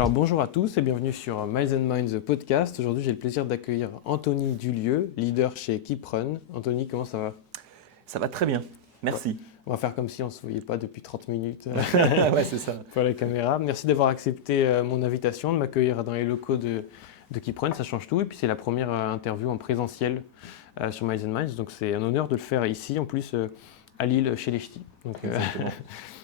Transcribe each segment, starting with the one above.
Alors bonjour à tous et bienvenue sur Miles and Minds podcast. Aujourd'hui j'ai le plaisir d'accueillir Anthony Dulieu, leader chez KeepRun. Anthony, comment ça va? Ça va très bien, merci. On va faire comme si on ne se voyait pas depuis 30 minutes Ouais, c'est ça. pour la caméra. Merci d'avoir accepté mon invitation, de m'accueillir dans les locaux de KeepRun, ça change tout. Et puis c'est la première interview en présentiel sur Miles and Minds, donc c'est un honneur de le faire ici, en plus à Lille, chez les Ch'tis. Donc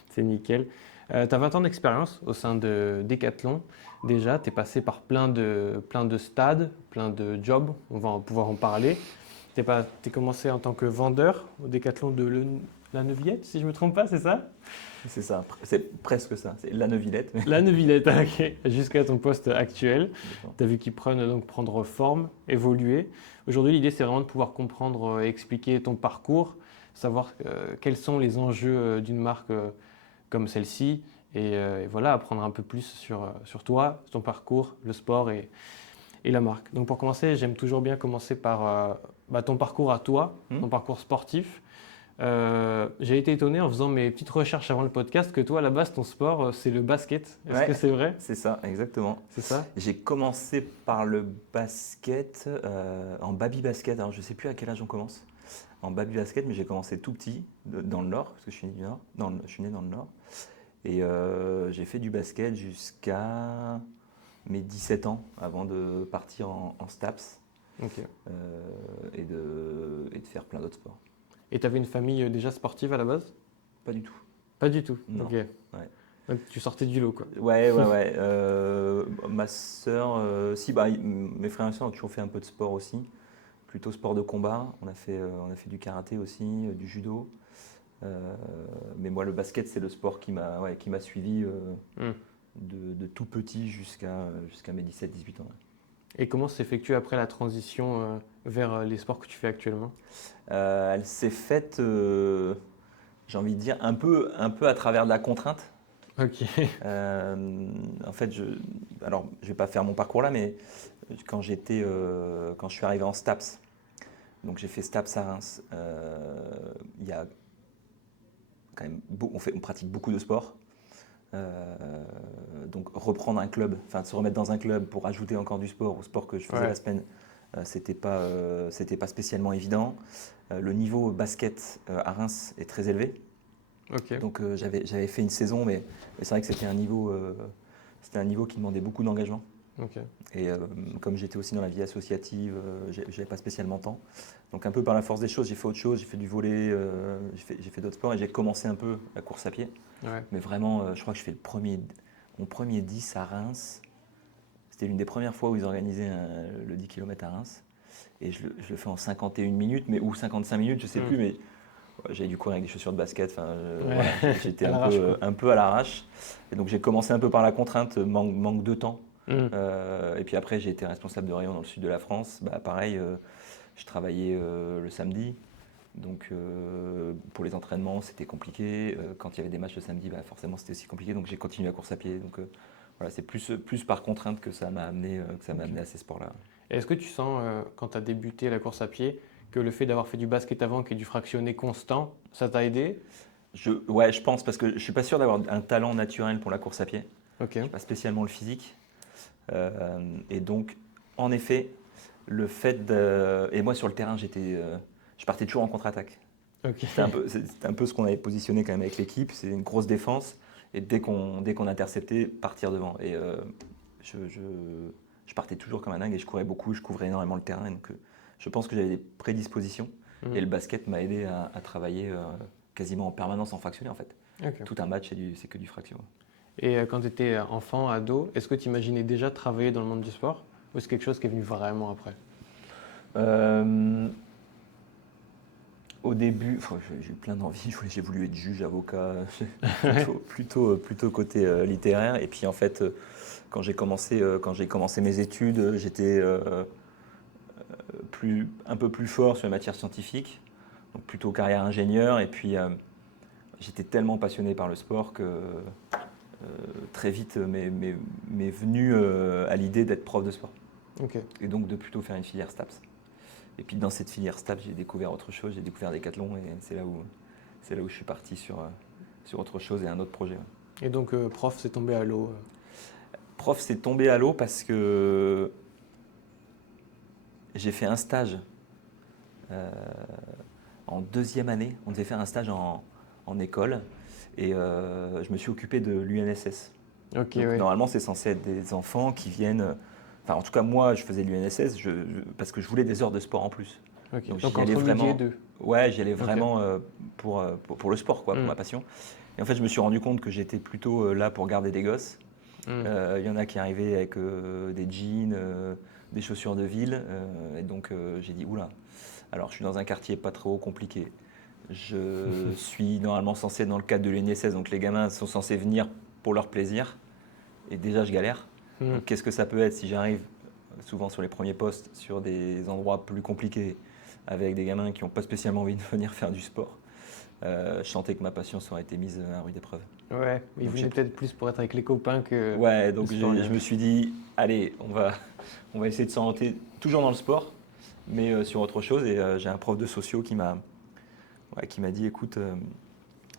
c'est nickel. Tu as 20 ans d'expérience au sein de Decathlon. Déjà, tu es passé par plein de stades, plein de jobs, on va pouvoir en parler. Tu as commencé en tant que vendeur au Decathlon de la Neuvillette, si je ne me trompe pas, c'est ça? C'est ça, c'est presque ça, c'est la Neuvillette. La Neuvillette, ok, jusqu'à ton poste actuel. Tu as vu qu'ils prennent donc prendre forme, évoluer. Aujourd'hui, l'idée, c'est vraiment de pouvoir comprendre et expliquer ton parcours, savoir quels sont les enjeux d'une marque comme celle-ci, et voilà, apprendre un peu plus sur toi, ton parcours, le sport et la marque. Donc pour commencer, j'aime toujours bien commencer par ton parcours à toi, ton parcours sportif. J'ai été étonné en faisant mes petites recherches avant le podcast que toi, à la base, ton sport, c'est le basket. Est-ce que c'est vrai? C'est ça, exactement. C'est ça? J'ai commencé par le basket, en baby basket. Alors je ne sais plus à quel âge on commence en baby basket, mais j'ai commencé tout petit, dans le Nord, parce que je suis né du Nord. Je suis né dans le Nord. Et j'ai fait du basket jusqu'à mes 17 ans, avant de partir en STAPS Ok. et de faire plein d'autres sports. Et tu avais une famille déjà sportive à la base? Pas du tout. Pas du tout. Non. Ok. Ouais. Donc tu sortais du lot, quoi. Ouais. Ma sœur, mes frères et sœurs ont toujours fait un peu de sport aussi, plutôt sport de combat. On a fait du karaté aussi, du judo. Mais moi, le basket, c'est le sport qui m'a suivi de tout petit jusqu'à mes 17-18 ans. Et comment s'effectue après la transition vers les sports que tu fais actuellement? Elle s'est faite, j'ai envie de dire, un peu à travers de la contrainte. Ok. En fait, je vais pas faire mon parcours là, mais quand je suis arrivé en STAPS, donc j'ai fait STAPS à Reims, il y a quand même, on pratique beaucoup de sports. Donc reprendre un club, enfin se remettre dans un club pour ajouter encore du sport au sport que je faisais la semaine, c'était pas spécialement évident. Le niveau basket à Reims est très élevé. Ok. Donc j'avais fait une saison, mais c'est vrai que c'était un niveau qui demandait beaucoup d'engagement. Ok. Et comme j'étais aussi dans la vie associative, j'avais pas spécialement le temps. Donc un peu par la force des choses, j'ai fait autre chose, j'ai fait du volley, j'ai fait d'autres sports et j'ai commencé un peu la course à pied. Ouais. Mais vraiment, je crois que je fais mon premier 10 à Reims. C'était l'une des premières fois où ils organisaient le 10 km à Reims. Et je le fais en 51 minutes, ou 55 minutes, je sais plus, mais j'avais dû courir avec des chaussures de basket. Voilà, j'étais un peu à l'arrache. Et donc j'ai commencé un peu par la contrainte, manque de temps. Et puis après, j'ai été responsable de rayon dans le sud de la France. Pareil, je travaillais le samedi. Donc pour les entraînements, c'était compliqué. Quand il y avait des matchs le samedi, forcément, c'était aussi compliqué. Donc j'ai continué la course à pied. Donc voilà, c'est plus par contrainte que ça m'a amené, à ces sports-là. Est-ce que tu sens, quand tu as débuté la course à pied, que le fait d'avoir fait du basket avant, qui est du fractionné constant, ça t'a aidé? Je pense, parce que je ne suis pas sûr d'avoir un talent naturel pour la course à pied. Ok. Je n'ai pas spécialement le physique. Et donc, en effet, le fait de... Et moi, sur le terrain, je partais toujours en contre-attaque. Ok. C'était un peu ce qu'on avait positionné quand même avec l'équipe. C'est une grosse défense. Et dès qu'on interceptait, partir devant. Et je partais toujours comme un dingue et je courais beaucoup. Je couvrais énormément le terrain. Donc, je pense que j'avais des prédispositions. Et le basket m'a aidé à travailler quasiment en permanence en fractionné, en fait. Ok. Tout un match, c'est que du fraction. Et quand tu étais enfant, ado, est-ce que tu imaginais déjà travailler dans le monde du sport? Ou c'est quelque chose qui est venu vraiment après? Au début, j'ai eu plein d'envies. J'ai voulu être juge, avocat, plutôt côté littéraire. Et puis en fait, quand j'ai commencé mes études, j'étais un peu plus fort sur les matières scientifiques, donc plutôt carrière ingénieur. Et puis j'étais tellement passionné par le sport que très vite m'est venu à l'idée d'être prof de sport. Ok. Et donc de plutôt faire une filière STAPS. Et puis dans cette filière STAPS, j'ai découvert autre chose, j'ai découvert Decathlon et c'est là où je suis parti sur autre chose et un autre projet. Et donc, prof, c'est tombé à l'eau. Prof, c'est tombé à l'eau parce que j'ai fait un stage en 2e année. On devait faire un stage en école et je me suis occupé de l'UNSS. Ok, Donc, ouais. normalement, c'est censé être des enfants qui viennent. Enfin, en tout cas, moi, je faisais de l'UNSS parce que je voulais des heures de sport en plus. Ok. Donc, Donc j'y allais entre midi et vraiment. deux. Ouais, j'y allais Ok. vraiment pour le sport, quoi, pour Mm. ma passion. Et en fait, je me suis rendu compte que j'étais plutôt là pour garder des gosses. Mm. Il y en a qui arrivaient avec des jeans, des chaussures de ville. Et donc, j'ai dit, oula, alors je suis dans un quartier pas trop compliqué. Je suis normalement censé être dans le cadre de l'UNSS, donc les gamins sont censés venir pour leur plaisir. Et déjà, je galère. Mm. Donc, qu'est-ce que ça peut être si j'arrive souvent sur les premiers postes, sur des endroits plus compliqués, avec des gamins qui n'ont pas spécialement envie de venir faire du sport. Je sentais que ma passion aurait été mise à rude épreuve. Ouais, mais il Donc, venait peut-être plus pour être avec les copains que ouais, le donc sport je lui-même. me suis dit, allez, on va essayer de s'orienter toujours dans le sport, mais sur autre chose. Et j'ai un prof de socio qui m'a dit, écoute,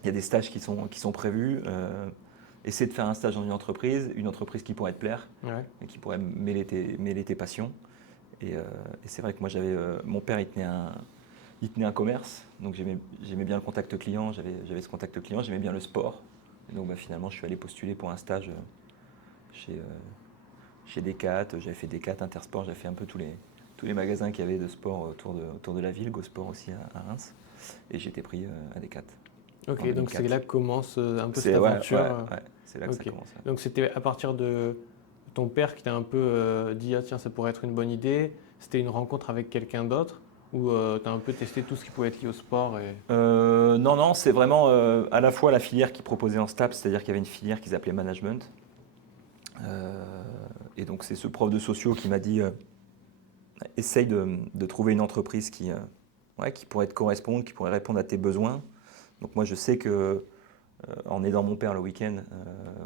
il y a des stages qui sont prévus. Essaie de faire un stage dans une entreprise qui pourrait te plaire Ouais. et qui pourrait mêler tes passions. Et c'est vrai que moi, mon père, il tenait un commerce, donc j'aimais bien le contact client, j'avais ce contact client, j'aimais bien le sport. Et donc finalement, je suis allé postuler pour un stage chez Decat, j'avais fait Decat, Intersport, j'avais fait un peu tous les magasins qu'il y avait de sport autour de la ville, Go Sport aussi à Reims, et j'ai été pris à Decat. Ok, En donc 2004. c'est là que commence un peu cette Ouais, aventure. ouais, c'est là que ça Ok. commence. Ouais. Donc c'était à partir de ton père qui t'a un peu dit ah tiens ça pourrait être une bonne idée. C'était une rencontre avec quelqu'un d'autre ou t'as un peu testé tout ce qui pouvait être lié au sport et. Non, c'est vraiment à la fois la filière qu'ils proposaient en STAPS, c'est-à-dire qu'il y avait une filière qu'ils appelaient management. Et donc c'est ce prof de socio qui m'a dit essaye de trouver une entreprise qui pourrait te correspondre, qui pourrait répondre à tes besoins. Donc moi je sais que en aidant mon père le week-end,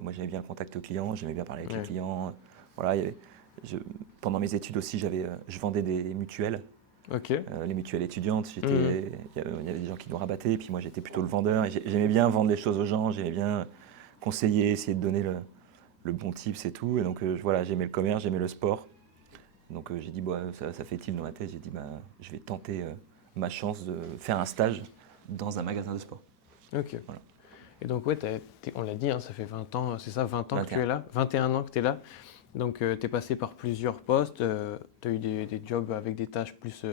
moi j'aimais bien le contact client, j'aimais bien parler avec les Ouais. clients. Voilà, pendant mes études aussi, je vendais des mutuelles. Ok. Les mutuelles étudiantes, Mhm. il y avait des gens qui nous rabattaient, et puis moi j'étais plutôt le vendeur. Et j'aimais bien vendre les choses aux gens, j'aimais bien conseiller, essayer de donner le bon tips et tout. Et donc voilà, j'aimais le commerce, j'aimais le sport. Donc j'ai dit, bah, ça fait tilt dans ma tête, j'ai dit, bah, je vais tenter ma chance de faire un stage dans un magasin de sport. Ok. Voilà. Et donc ouais, on l'a dit, hein, ça fait 20 ans, c'est ça, 20 ans que tu 21. es là, 21 ans que tu es là. Donc tu es passé par plusieurs postes, tu as eu des jobs avec des tâches plus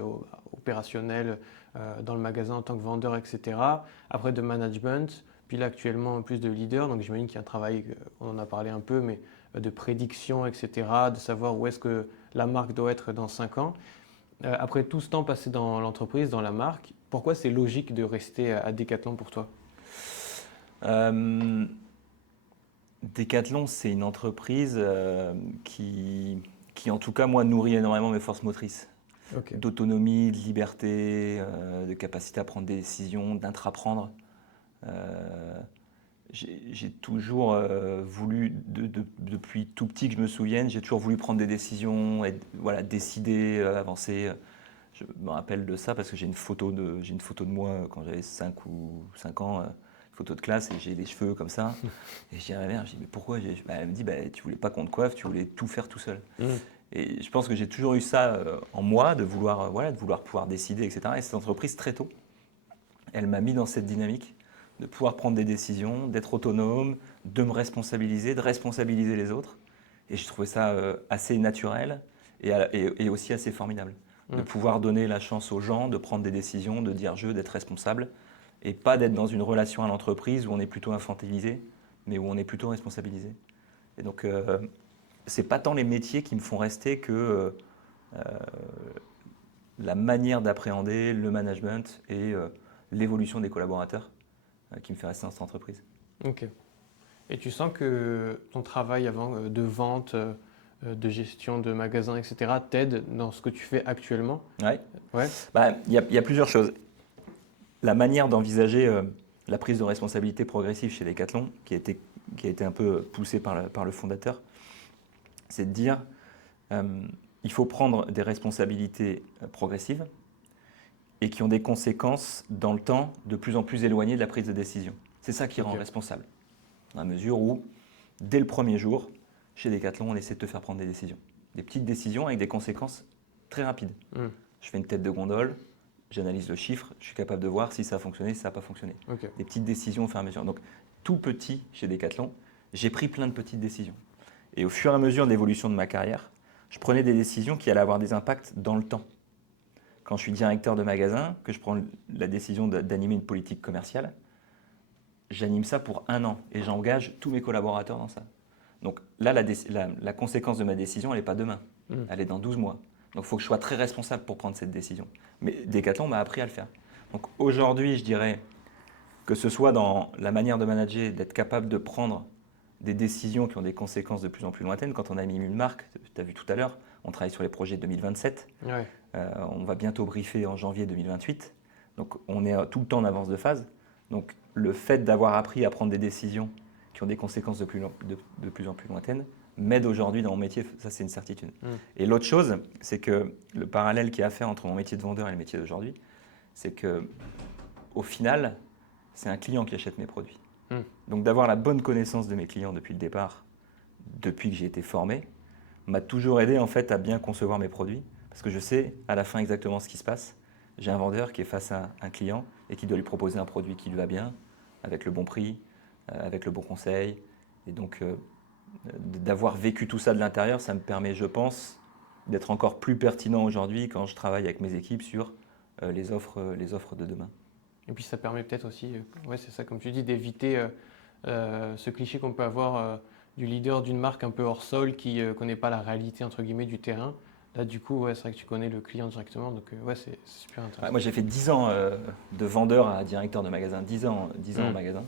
opérationnelles dans le magasin en tant que vendeur, etc. Après de management, puis là actuellement plus de leader, donc j'imagine qu'il y a un travail, on en a parlé un peu, mais de prédiction, etc., de savoir où est-ce que la marque doit être dans 5 ans. Après tout ce temps passé dans l'entreprise, dans la marque, pourquoi c'est logique de rester à Decathlon pour toi? Euh, Decathlon, c'est une entreprise qui, en tout cas, moi, nourrit énormément mes forces motrices. Ok. D'autonomie, de liberté, de capacité à prendre des décisions, d'intraprendre. Euh, j'ai toujours voulu, depuis tout petit que je me souvienne, j'ai toujours voulu prendre des décisions, voilà, décider, avancer. Je me rappelle de ça parce que j'ai une photo de moi quand j'avais 5 ans, photo de classe, et j'ai les cheveux comme ça. Et je dis à ma mère, je dis, mais pourquoi? Elle me dit, bah, tu voulais pas qu'on te coiffe, tu voulais tout faire tout seul. Mhm. Et je pense que j'ai toujours eu ça en moi, de vouloir, voilà, de vouloir pouvoir décider, etc. Et cette entreprise, très tôt, elle m'a mis dans cette dynamique de pouvoir prendre des décisions, d'être autonome, de me responsabiliser, de responsabiliser les autres. Et j'ai trouvé ça assez naturel et aussi assez formidable. De Mhm. pouvoir donner la chance aux gens de prendre des décisions, de dire je, d'être responsable, et pas d'être dans une relation à l'entreprise où on est plutôt infantilisé, mais où on est plutôt responsabilisé. Et donc, c'est pas tant les métiers qui me font rester que la manière d'appréhender le management et l'évolution des collaborateurs qui me fait rester dans cette entreprise. Ok. Et tu sens que ton travail avant de vente, de gestion de magasins, etc., t'aide dans ce que tu fais actuellement? Ouais. Ouais. Bah, y a plusieurs choses. La manière d'envisager la prise de responsabilité progressive chez Decathlon, qui a été un peu poussée par le fondateur, c'est de dire il faut prendre des responsabilités progressives et qui ont des conséquences dans le temps de plus en plus éloignées de la prise de décision. C'est ça qui rend Ok. responsable. Dans la mesure où, dès le premier jour, chez Decathlon, on essaie de te faire prendre des décisions. Des petites décisions avec des conséquences très rapides. Je fais une tête de gondole, j'analyse le chiffre, je suis capable de voir si ça a fonctionné, si ça n'a pas fonctionné. Ok. Des petites décisions au fur et à mesure. Donc, tout petit chez Decathlon, j'ai pris plein de petites décisions. Et au fur et à mesure de l'évolution de ma carrière, je prenais des décisions qui allaient avoir des impacts dans le temps. Quand je suis directeur de magasin, que je prends la décision d'animer une politique commerciale, j'anime ça pour 1 an et j'engage tous mes collaborateurs dans ça. Donc là, la conséquence de ma décision, elle n'est pas demain, elle est dans 12 mois. Donc il faut que je sois très responsable pour prendre cette décision. Mais Decathlon m'a appris à le faire. Donc aujourd'hui, je dirais que ce soit dans la manière de manager, d'être capable de prendre des décisions qui ont des conséquences de plus en plus lointaines. Quand on a mis une marque, tu as vu tout à l'heure, on travaille sur les projets 2027. Ouais. On va bientôt briefer en janvier 2028. Donc on est tout le temps en avance de phase. Donc le fait d'avoir appris à prendre des décisions qui ont des conséquences de plus en plus lointaines m'aide aujourd'hui dans mon métier, ça c'est une certitude. Et l'autre chose, c'est que le parallèle qu'il y a à faire entre mon métier de vendeur et le métier d'aujourd'hui, c'est qu'au final, c'est un client qui achète mes produits. Donc d'avoir la bonne connaissance de mes clients depuis le départ, depuis que j'ai été formé, m'a toujours aidé en fait à bien concevoir mes produits, parce que je sais à la fin exactement ce qui se passe. J'ai un vendeur qui est face à un client et qui doit lui proposer un produit qui lui va bien, avec le bon prix, avec le bon conseil. Et donc d'avoir vécu tout ça de l'intérieur, ça me permet, je pense, d'être encore plus pertinent aujourd'hui quand je travaille avec mes équipes sur les offres de demain. Et puis ça permet peut-être aussi, ouais, c'est ça, comme tu dis, d'éviter ce cliché qu'on peut avoir du leader d'une marque un peu hors sol qui ne connaît pas la réalité entre guillemets du terrain. Là, du coup, ouais, c'est vrai que tu connais le client directement, donc ouais, c'est super intéressant. Ouais, moi, j'ai fait 10 ans de vendeur à directeur de magasin, 10 ans en magasin.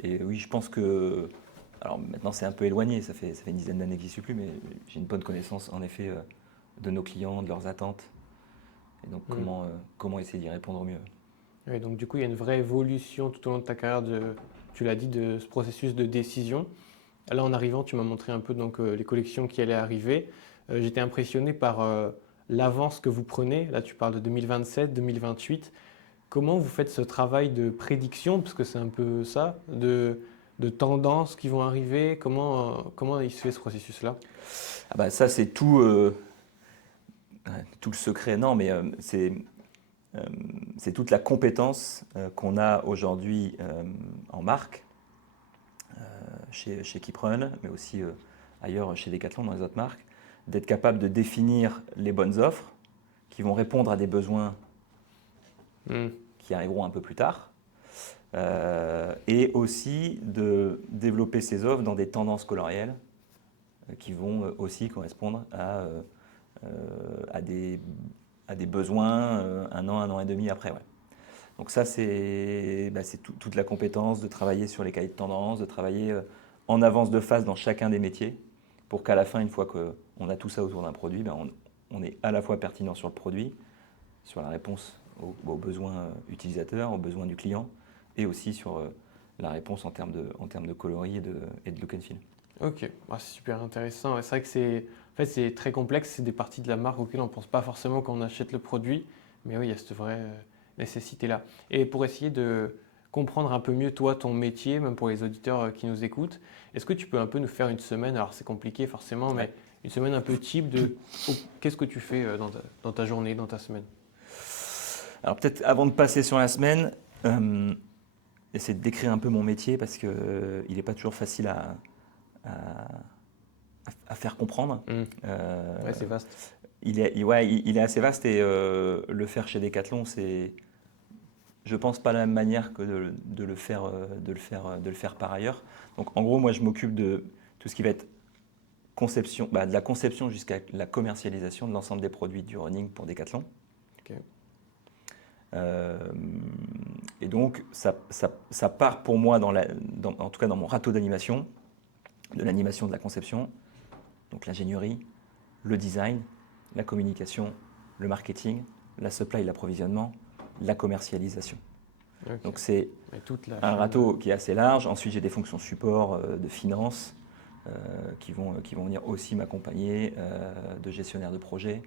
Et oui, je pense que, alors maintenant c'est un peu éloigné, ça fait une dizaine d'années que j'y suis plus, mais j'ai une bonne connaissance en effet de nos clients, de leurs attentes, et donc comment essayer d'y répondre au mieux. Ouais, donc du coup, il y a une vraie évolution tout au long de ta carrière, tu l'as dit, de ce processus de décision. Là, en arrivant, tu m'as montré un peu donc, les collections qui allaient arriver. J'étais impressionné par l'avance que vous prenez. Là, tu parles de 2027, 2028. Comment vous faites ce travail de prédiction, parce que c'est un peu ça, de tendances qui vont arriver? Comment il se fait ce processus-là? Ah bah ça, c'est tout le secret, non, mais c'est toute la compétence qu'on a aujourd'hui en marque, chez Keeprun, mais aussi ailleurs chez Decathlon, dans les autres marques, d'être capable de définir les bonnes offres qui vont répondre à des besoins qui arriveront un peu plus tard, et aussi de développer ces offres dans des tendances colorielles qui vont aussi correspondre à des besoins 1 an et demi après. Ouais. Donc ça, c'est toute la compétence de travailler sur les cahiers de tendance, de travailler en avance de phase dans chacun des métiers, pour qu'à la fin, une fois qu'on a tout ça autour d'un produit, on est à la fois pertinent sur le produit, sur la réponse aux besoins utilisateurs, aux besoins du client, et aussi sur la réponse en termes de coloris et de look and feel. Ok, c'est super intéressant. C'est vrai que c'est très complexe, c'est des parties de la marque auxquelles on ne pense pas forcément quand on achète le produit, mais oui, il y a cette vraie nécessité-là. Et pour essayer de comprendre un peu mieux toi, ton métier, même pour les auditeurs qui nous écoutent, est-ce que tu peux un peu nous faire une semaine, alors c'est compliqué forcément, mais une semaine un peu type de qu'est-ce que tu fais dans ta journée, dans ta semaine? Alors peut-être avant de passer sur la semaine, essayer de décrire un peu mon métier, parce qu'il n'est pas toujours facile à faire comprendre. Ouais, c'est vaste. Il est assez vaste, et le faire chez Decathlon, c'est, je pense, pas la même manière que de le faire par ailleurs. Donc en gros, moi je m'occupe de tout ce qui va être conception, de la conception jusqu'à la commercialisation de l'ensemble des produits du running pour Decathlon. Okay. Et donc ça part pour moi en tout cas dans mon râteau d'animation, de l'animation de la conception, donc l'ingénierie, le design, la communication, le marketing, la supply, l'approvisionnement, la commercialisation. Okay. Donc c'est un râteau qui est assez large. Ensuite, j'ai des fonctions support de finance qui vont venir aussi m'accompagner, de gestionnaire de projet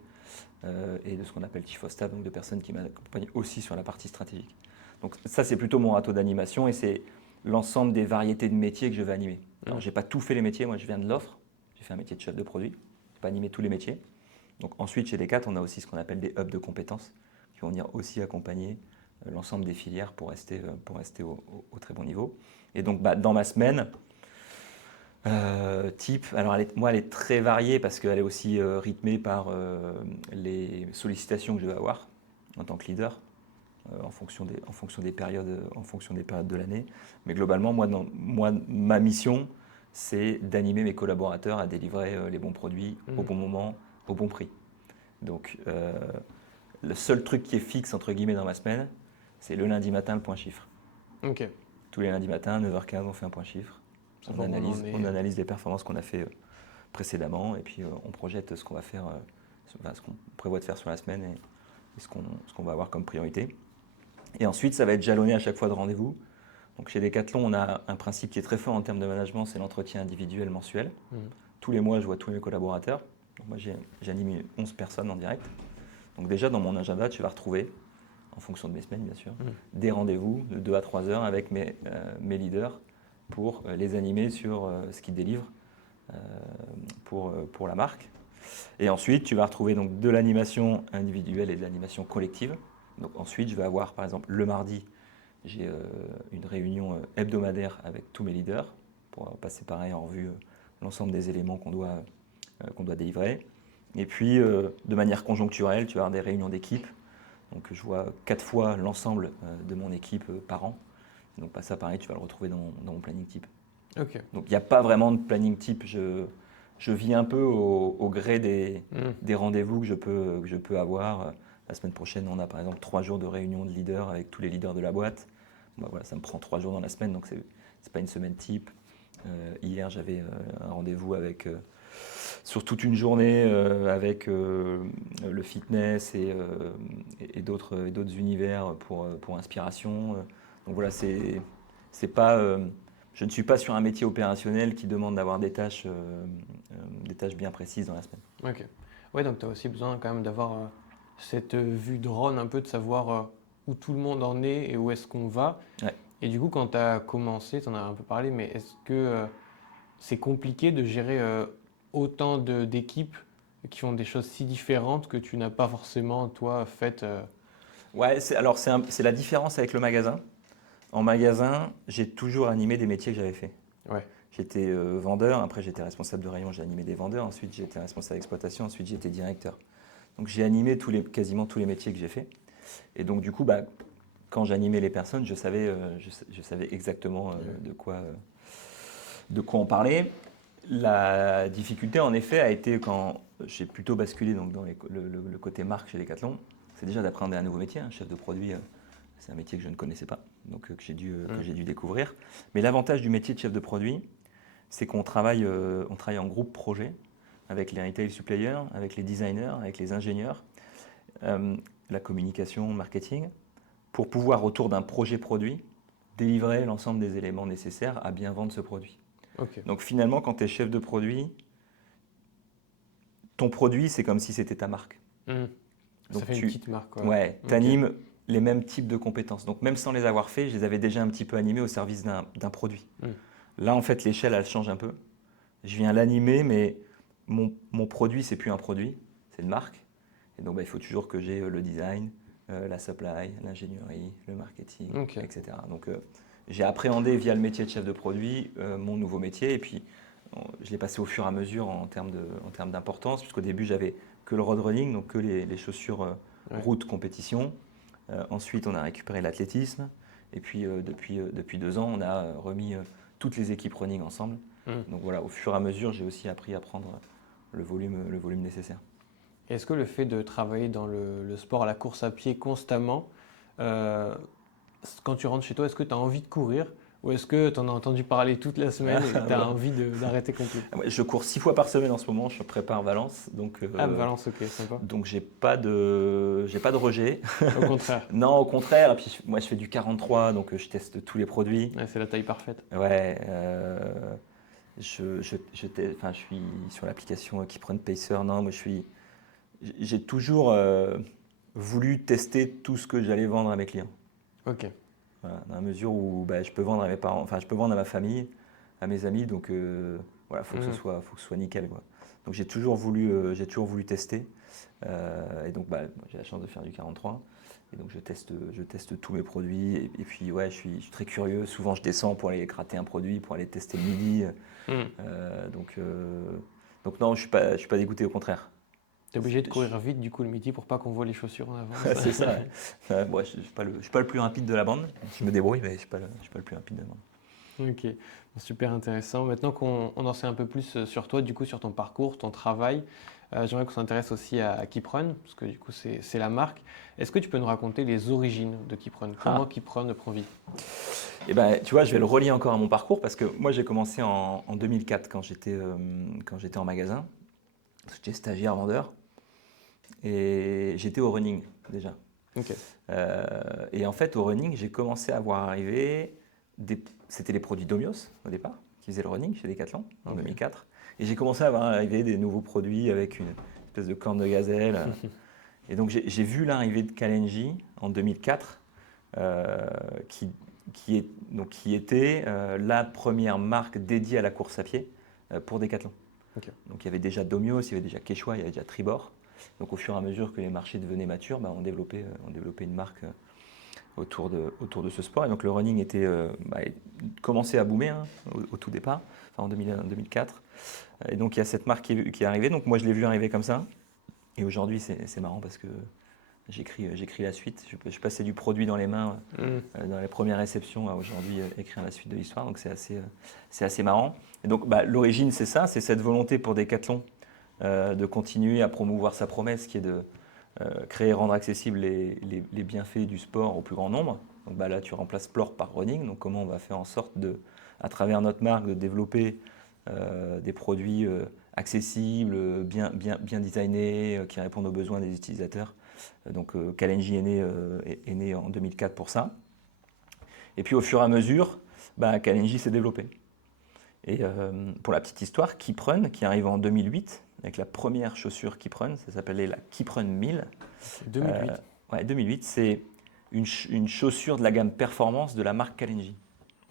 et de ce qu'on appelle chief of staff, donc de personnes qui m'accompagnent aussi sur la partie stratégique. Donc ça, c'est plutôt mon râteau d'animation, et c'est l'ensemble des variétés de métiers que je vais animer. Alors, je n'ai pas tout fait les métiers, moi je viens de l'offre. J'ai fait un métier de chef de produit. Je n'ai pas animé tous les métiers. Donc ensuite, chez Decat, on a aussi ce qu'on appelle des hubs de compétences qui vont venir aussi accompagner l'ensemble des filières pour rester au très bon niveau. Et donc, dans ma semaine, type, alors moi, elle est très variée parce qu'elle est aussi rythmée par les sollicitations que je vais avoir en tant que leader. En fonction des périodes de l'année. Mais globalement, ma mission, c'est d'animer mes collaborateurs à délivrer les bons produits au bon moment, au bon prix. Donc, le seul truc qui est fixe, entre guillemets, dans ma semaine, c'est le lundi matin, le point chiffre. Ok. Tous les lundis matins, 9h15, on fait un point chiffre. On analyse les performances qu'on a fait précédemment et puis on projette ce qu'on va faire, ce qu'on prévoit de faire sur la semaine et ce qu'on va avoir comme priorité. Et ensuite, ça va être jalonné à chaque fois de rendez-vous. Donc chez Decathlon, on a un principe qui est très fort en termes de management, c'est l'entretien individuel mensuel. Tous les mois, je vois tous mes collaborateurs. Donc moi, j'anime 11 personnes en direct. Donc déjà, dans mon agenda, tu vas retrouver, en fonction de mes semaines bien sûr, des rendez-vous de 2 à 3 heures avec mes leaders pour les animer sur ce qu'ils délivrent pour la marque. Et ensuite, tu vas retrouver donc de l'animation individuelle et de l'animation collective. Donc ensuite, je vais avoir, par exemple, le mardi, j'ai une réunion hebdomadaire avec tous mes leaders pour passer pareil en revue l'ensemble des éléments qu'on doit délivrer. Et puis, de manière conjoncturelle, tu vas avoir des réunions d'équipe. Donc je vois 4 fois l'ensemble de mon équipe par an. Donc ça, pareil, tu vas le retrouver dans mon planning type. Okay. Donc il n'y a pas vraiment de planning type. Je vis un peu au gré des rendez-vous que je peux avoir. La semaine prochaine, on a par exemple 3 jours de réunion de leaders avec tous les leaders de la boîte. Voilà, ça me prend 3 jours dans la semaine, donc ce n'est pas une semaine type. Hier, j'avais un rendez-vous sur toute une journée avec le fitness et d'autres univers pour inspiration. Donc voilà, c'est pas, je ne suis pas sur un métier opérationnel qui demande d'avoir des tâches bien précises dans la semaine. Ok. Ouais, donc tu as aussi besoin quand même d'avoir cette vue drone, un peu de savoir où tout le monde en est et où est-ce qu'on va. Ouais. Et du coup, quand tu as commencé, tu en as un peu parlé, mais est-ce que c'est compliqué de gérer autant d'équipes qui font des choses si différentes que tu n'as pas forcément, toi, faites Ouais, c'est la différence avec le magasin. En magasin, j'ai toujours animé des métiers que j'avais fait. Ouais. J'étais vendeur, après j'étais responsable de rayon, j'ai animé des vendeurs, ensuite j'étais responsable d'exploitation, ensuite j'étais directeur. Donc j'ai animé quasiment tous les métiers que j'ai fait. Et donc du coup, quand j'animais les personnes, je savais exactement de quoi on parlait. La difficulté en effet a été quand j'ai plutôt basculé donc, dans le côté marque chez Decathlon, c'est déjà d'apprendre un nouveau métier, chef de produit. C'est un métier que je ne connaissais pas, donc que j'ai dû découvrir. Mais l'avantage du métier de chef de produit, c'est qu'on travaille en groupe projet avec les retail suppliers, avec les designers, avec les ingénieurs, la communication, le marketing, pour pouvoir, autour d'un projet produit, délivrer l'ensemble des éléments nécessaires à bien vendre ce produit. Okay. Donc finalement, quand tu es chef de produit, ton produit, c'est comme si c'était ta marque. Donc ça fait une petite marque. Ouais, tu animes les mêmes types de compétences. Donc même sans les avoir fait, je les avais déjà un petit peu animés au service d'un produit. Là, en fait, l'échelle, elle change un peu. Je viens l'animer, mais mon produit, c'est plus un produit, c'est une marque. Et donc, il faut toujours que j'ai le design, la supply, l'ingénierie, le marketing, etc. Donc, j'ai appréhendé via le métier de chef de produit mon nouveau métier. Et puis, je l'ai passé au fur et à mesure en termes d'importance, puisqu'au début, j'avais que le road running, donc que les chaussures route compétition. Ensuite, on a récupéré l'athlétisme. Et puis, depuis 2 ans, on a remis toutes les équipes running ensemble. Donc voilà, au fur et à mesure, j'ai aussi appris à prendre le volume nécessaire. Est-ce que le fait de travailler dans le sport, à la course à pied constamment, quand tu rentres chez toi, est-ce que tu as envie de courir ou est-ce que tu en as entendu parler toute la semaine et tu as envie d'arrêter complètement? Je cours 6 fois par semaine en ce moment, je prépare Valence. Donc, Valence, ok, sympa. Donc j'ai pas de rejet. Au contraire. Non, au contraire. Et puis moi je fais du 43, donc je teste tous les produits. Ouais, c'est la taille parfaite. Ouais. Je suis sur l'application Keep Run Pacer. Non, moi j'ai toujours voulu tester tout ce que j'allais vendre à mes clients. Ok. Voilà, dans la mesure où je peux vendre à mes parents, enfin je peux vendre à ma famille, à mes amis, donc Voilà, faut que ce soit nickel, quoi. Donc j'ai toujours voulu tester. Et donc j'ai la chance de faire du 43. Et donc je teste tous mes produits. Et puis ouais, je suis très curieux. Souvent je descends pour aller gratter un produit, pour aller tester le midi. Donc non, je suis pas dégoûté, au contraire. T'es obligé de courir vite du coup le midi pour pas qu'on voit les chaussures en avance. C'est ça. Ouais. Bon, je suis pas le plus rapide de la bande. Je me débrouille, mais je suis pas le plus rapide de la bande. Ok, bon, super intéressant. Maintenant qu'on en sait un peu plus sur toi, du coup sur ton parcours, ton travail, j'aimerais qu'on s'intéresse aussi à KeepRun, parce que du coup c'est la marque. Est-ce que tu peux nous raconter les origines de KeepRun? Comment KeepRun prend vie? Et ben, tu vois, je vais le relier encore à mon parcours parce que moi j'ai commencé en 2004 quand j'étais en magasin. J'étais stagiaire vendeur et j'étais au running déjà. Ok. Et en fait, au running, j'ai commencé à voir arriver c'était les produits Domios au départ qui faisaient le running chez Decathlon en 2004. Et j'ai commencé à voir arriver des nouveaux produits avec une espèce de corne de gazelle. Et donc j'ai vu l'arrivée de Kalenji en 2004 qui était la première marque dédiée à la course à pied pour Decathlon. Okay. Donc il y avait déjà Domios, il y avait déjà Quechua, il y avait déjà Tribord. Donc au fur et à mesure que les marchés devenaient matures, on développait une marque autour de ce sport. Et donc le running commençait à boomer au tout départ, en 2004. Et donc il y a cette marque qui est arrivée. Donc moi je l'ai vu arriver comme ça. Et aujourd'hui c'est marrant parce que j'écris la suite. Je passais du produit dans les mains dans les premières réceptions à aujourd'hui écrire la suite de l'histoire. Donc c'est assez marrant. Et donc l'origine c'est ça, c'est cette volonté pour Decathlon de continuer à promouvoir sa promesse qui est de créer et rendre accessibles les bienfaits du sport au plus grand nombre. Donc là tu remplaces sport par running. Donc comment on va faire en sorte à travers notre marque de développer des produits accessibles, bien designés, qui répondent aux besoins des utilisateurs. Donc Kalenji est né en 2004 pour ça. Et puis au fur et à mesure, Kalenji s'est développé. Et pour la petite histoire, KeepRun, qui arrive en 2008, avec la première chaussure KeepRun, ça s'appelait la KeepRun 1000. 2008. Ouais, 2008, c'est une chaussure de la gamme performance de la marque Kalenji.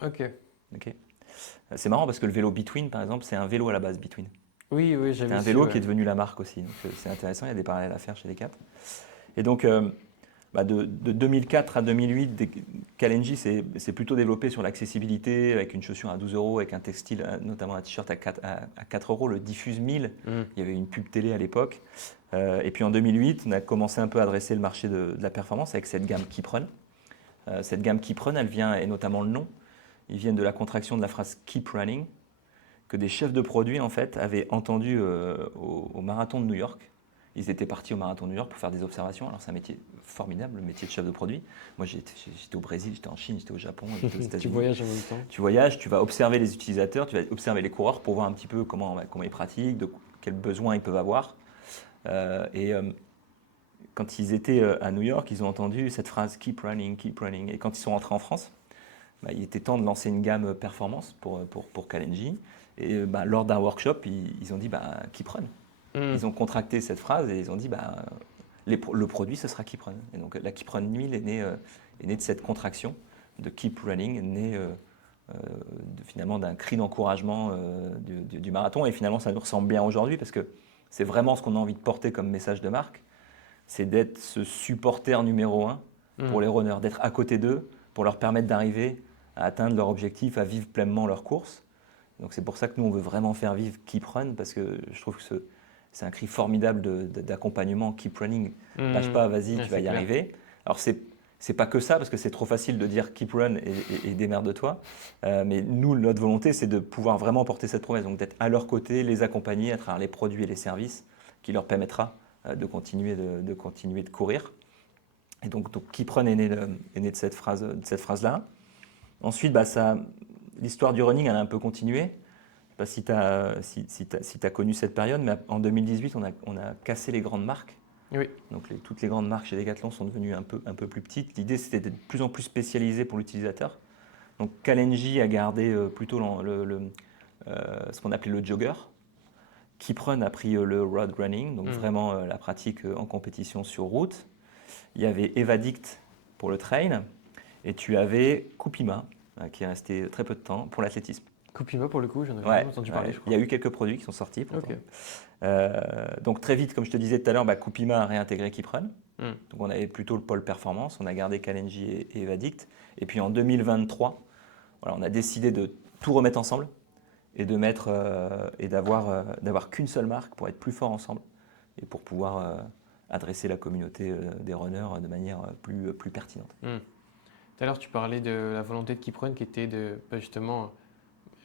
Ok. C'est marrant parce que le vélo Between, par exemple, c'est un vélo à la base, Between. Oui, j'ai vu. C'est un vélo qui est devenu la marque aussi. Donc c'est intéressant, il y a des parallèles à faire chez Decathlon. Et donc, de 2004 à 2008, Kalenji s'est plutôt développé sur l'accessibilité, avec une chaussure à 12 €, avec un textile, notamment un t-shirt à 4 €, le Diffuse 1000. Il y avait une pub télé à l'époque. Et puis en 2008, on a commencé un peu à adresser le marché de la performance avec cette gamme KeepRun. Cette gamme KeepRun, elle vient, et notamment le nom, ils viennent de la contraction de la phrase Keep Running, que des chefs de produits en fait avaient entendu au marathon de New York. Ils étaient partis au marathon de New York pour faire des observations. Alors c'est un métier formidable, le métier de chef de produit. Moi j'étais au Brésil, j'étais en Chine, j'étais au Japon, j'étais aux États-Unis. Tu voyages en même temps. Tu voyages, tu vas observer les utilisateurs, tu vas observer les coureurs pour voir un petit peu comment ils pratiquent, quels besoins ils peuvent avoir. Quand ils étaient à New York, ils ont entendu cette phrase Keep running, keep running. Et quand ils sont rentrés en France, il était temps de lancer une gamme performance pour Kalenji. Et lors d'un workshop, ils ont dit Keep run. Ils ont contracté cette phrase et ils ont dit le produit ce sera Keep run. Et donc la Keep run 1000 est née de cette contraction de Keep running, née finalement d'un cri d'encouragement du marathon. Et finalement ça nous ressemble bien aujourd'hui parce que c'est vraiment ce qu'on a envie de porter comme message de marque. C'est d'être ce supporter numéro 1 pour les runners, d'être à côté d'eux pour leur permettre d'arriver à atteindre leur objectif, à vivre pleinement leur course. Donc c'est pour ça que nous, on veut vraiment faire vivre Keep Run, parce que je trouve que c'est un cri formidable d'accompagnement. Keep running, lâche pas, vas-y, tu vas y arriver. Alors c'est pas que ça, parce que c'est trop facile de dire Keep Run et démerde-toi. Mais nous, notre volonté, c'est de pouvoir vraiment porter cette promesse, donc d'être à leur côté, les accompagner à travers les produits et les services qui leur permettra de continuer de courir. Et donc Keep Run est né de cette phrase-là. Ensuite, l'histoire du running, elle a un peu continué. Je ne sais pas si tu as connu cette période, mais en 2018, on a cassé les grandes marques. Oui. Donc toutes les grandes marques chez Decathlon sont devenues un peu plus petites. L'idée, c'était d'être de plus en plus spécialisé pour l'utilisateur. Donc Kalenji a gardé plutôt ce qu'on appelait le jogger. KeepRun a pris le road running, donc vraiment la pratique en compétition sur route. Il y avait Evadict pour le trail. Et tu avais Kupima, qui est resté très peu de temps, pour l'athlétisme. Coupima, pour le coup, j'en avais Ouais, jamais entendu parler, je il crois. y a eu quelques produits qui sont sortis. Ok. Donc très vite, comme je te disais tout à l'heure, Coupima a réintégré Keeprun. Hmm. Donc on avait plutôt le pôle performance, on a gardé Kalenji et Evadict. Et puis en 2023, voilà, on a décidé de tout remettre ensemble et de mettre et d'avoir qu'une seule marque pour être plus fort ensemble et pour pouvoir adresser la communauté des runners de manière plus pertinente. Tout à l'heure, tu parlais de la volonté de Keeprun qui était de justement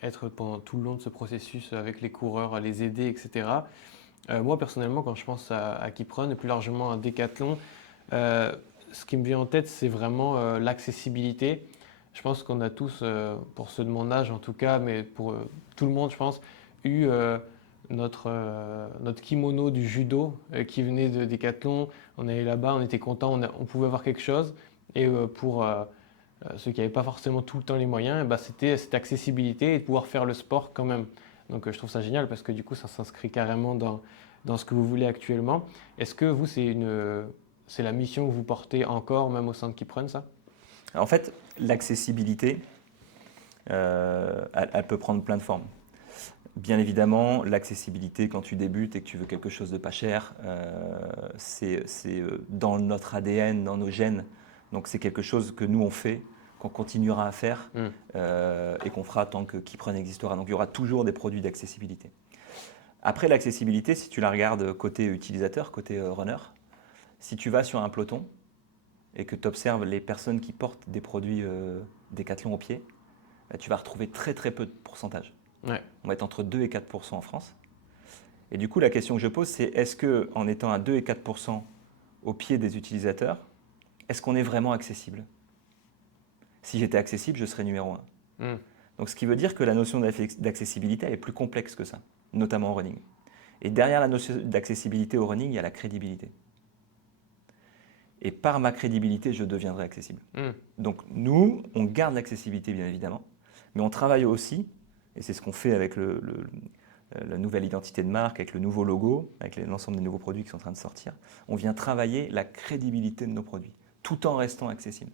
être pendant tout le long de ce processus avec les coureurs, à les aider, etc. Moi, personnellement, quand je pense à Keeprun et plus largement à Decathlon, ce qui me vient en tête, c'est vraiment l'accessibilité. Je pense qu'on a tous, pour ceux de mon âge en tout cas, mais pour tout le monde, je pense, eu notre kimono du judo qui venait de Decathlon. On allait là-bas, on était content, on pouvait avoir quelque chose. Et pour ceux qui n'avaient pas forcément tout le temps les moyens, eh ben, c'était cette accessibilité et de pouvoir faire le sport quand même. Donc je trouve ça génial parce que du coup, ça s'inscrit carrément dans ce que vous voulez actuellement. Est-ce que vous, c'est la mission que vous portez encore, même au sein de Keeprun, ça? En fait, l'accessibilité, elle peut prendre plein de formes. Bien évidemment, l'accessibilité, quand tu débutes et que tu veux quelque chose de pas cher, c'est dans notre ADN, dans nos gènes. Donc c'est quelque chose que nous on fait, qu'on continuera à faire et qu'on fera tant que Keeprun existera. Donc il y aura toujours des produits d'accessibilité. Après l'accessibilité, si tu la regardes côté utilisateur, côté runner, si tu vas sur un peloton et que tu observes les personnes qui portent des produits Decathlon au pied, tu vas retrouver très très peu de pourcentage. Ouais. On va être entre 2 et 4% en France. Et du coup, la question que je pose, c'est est-ce qu'en étant à 2 et 4% au pied des utilisateurs, est-ce qu'on est vraiment accessible? Si j'étais accessible, je serais numéro 1. Donc, ce qui veut dire que la notion d'accessibilité elle est plus complexe que ça, notamment au running. Et derrière la notion d'accessibilité au running, il y a la crédibilité. Et par ma crédibilité, je deviendrai accessible. Donc, nous, on garde l'accessibilité, bien évidemment, mais on travaille aussi, et c'est ce qu'on fait avec la nouvelle identité de marque, avec le nouveau logo, avec l'ensemble des nouveaux produits qui sont en train de sortir. On vient travailler la crédibilité de nos produits, tout en restant accessible.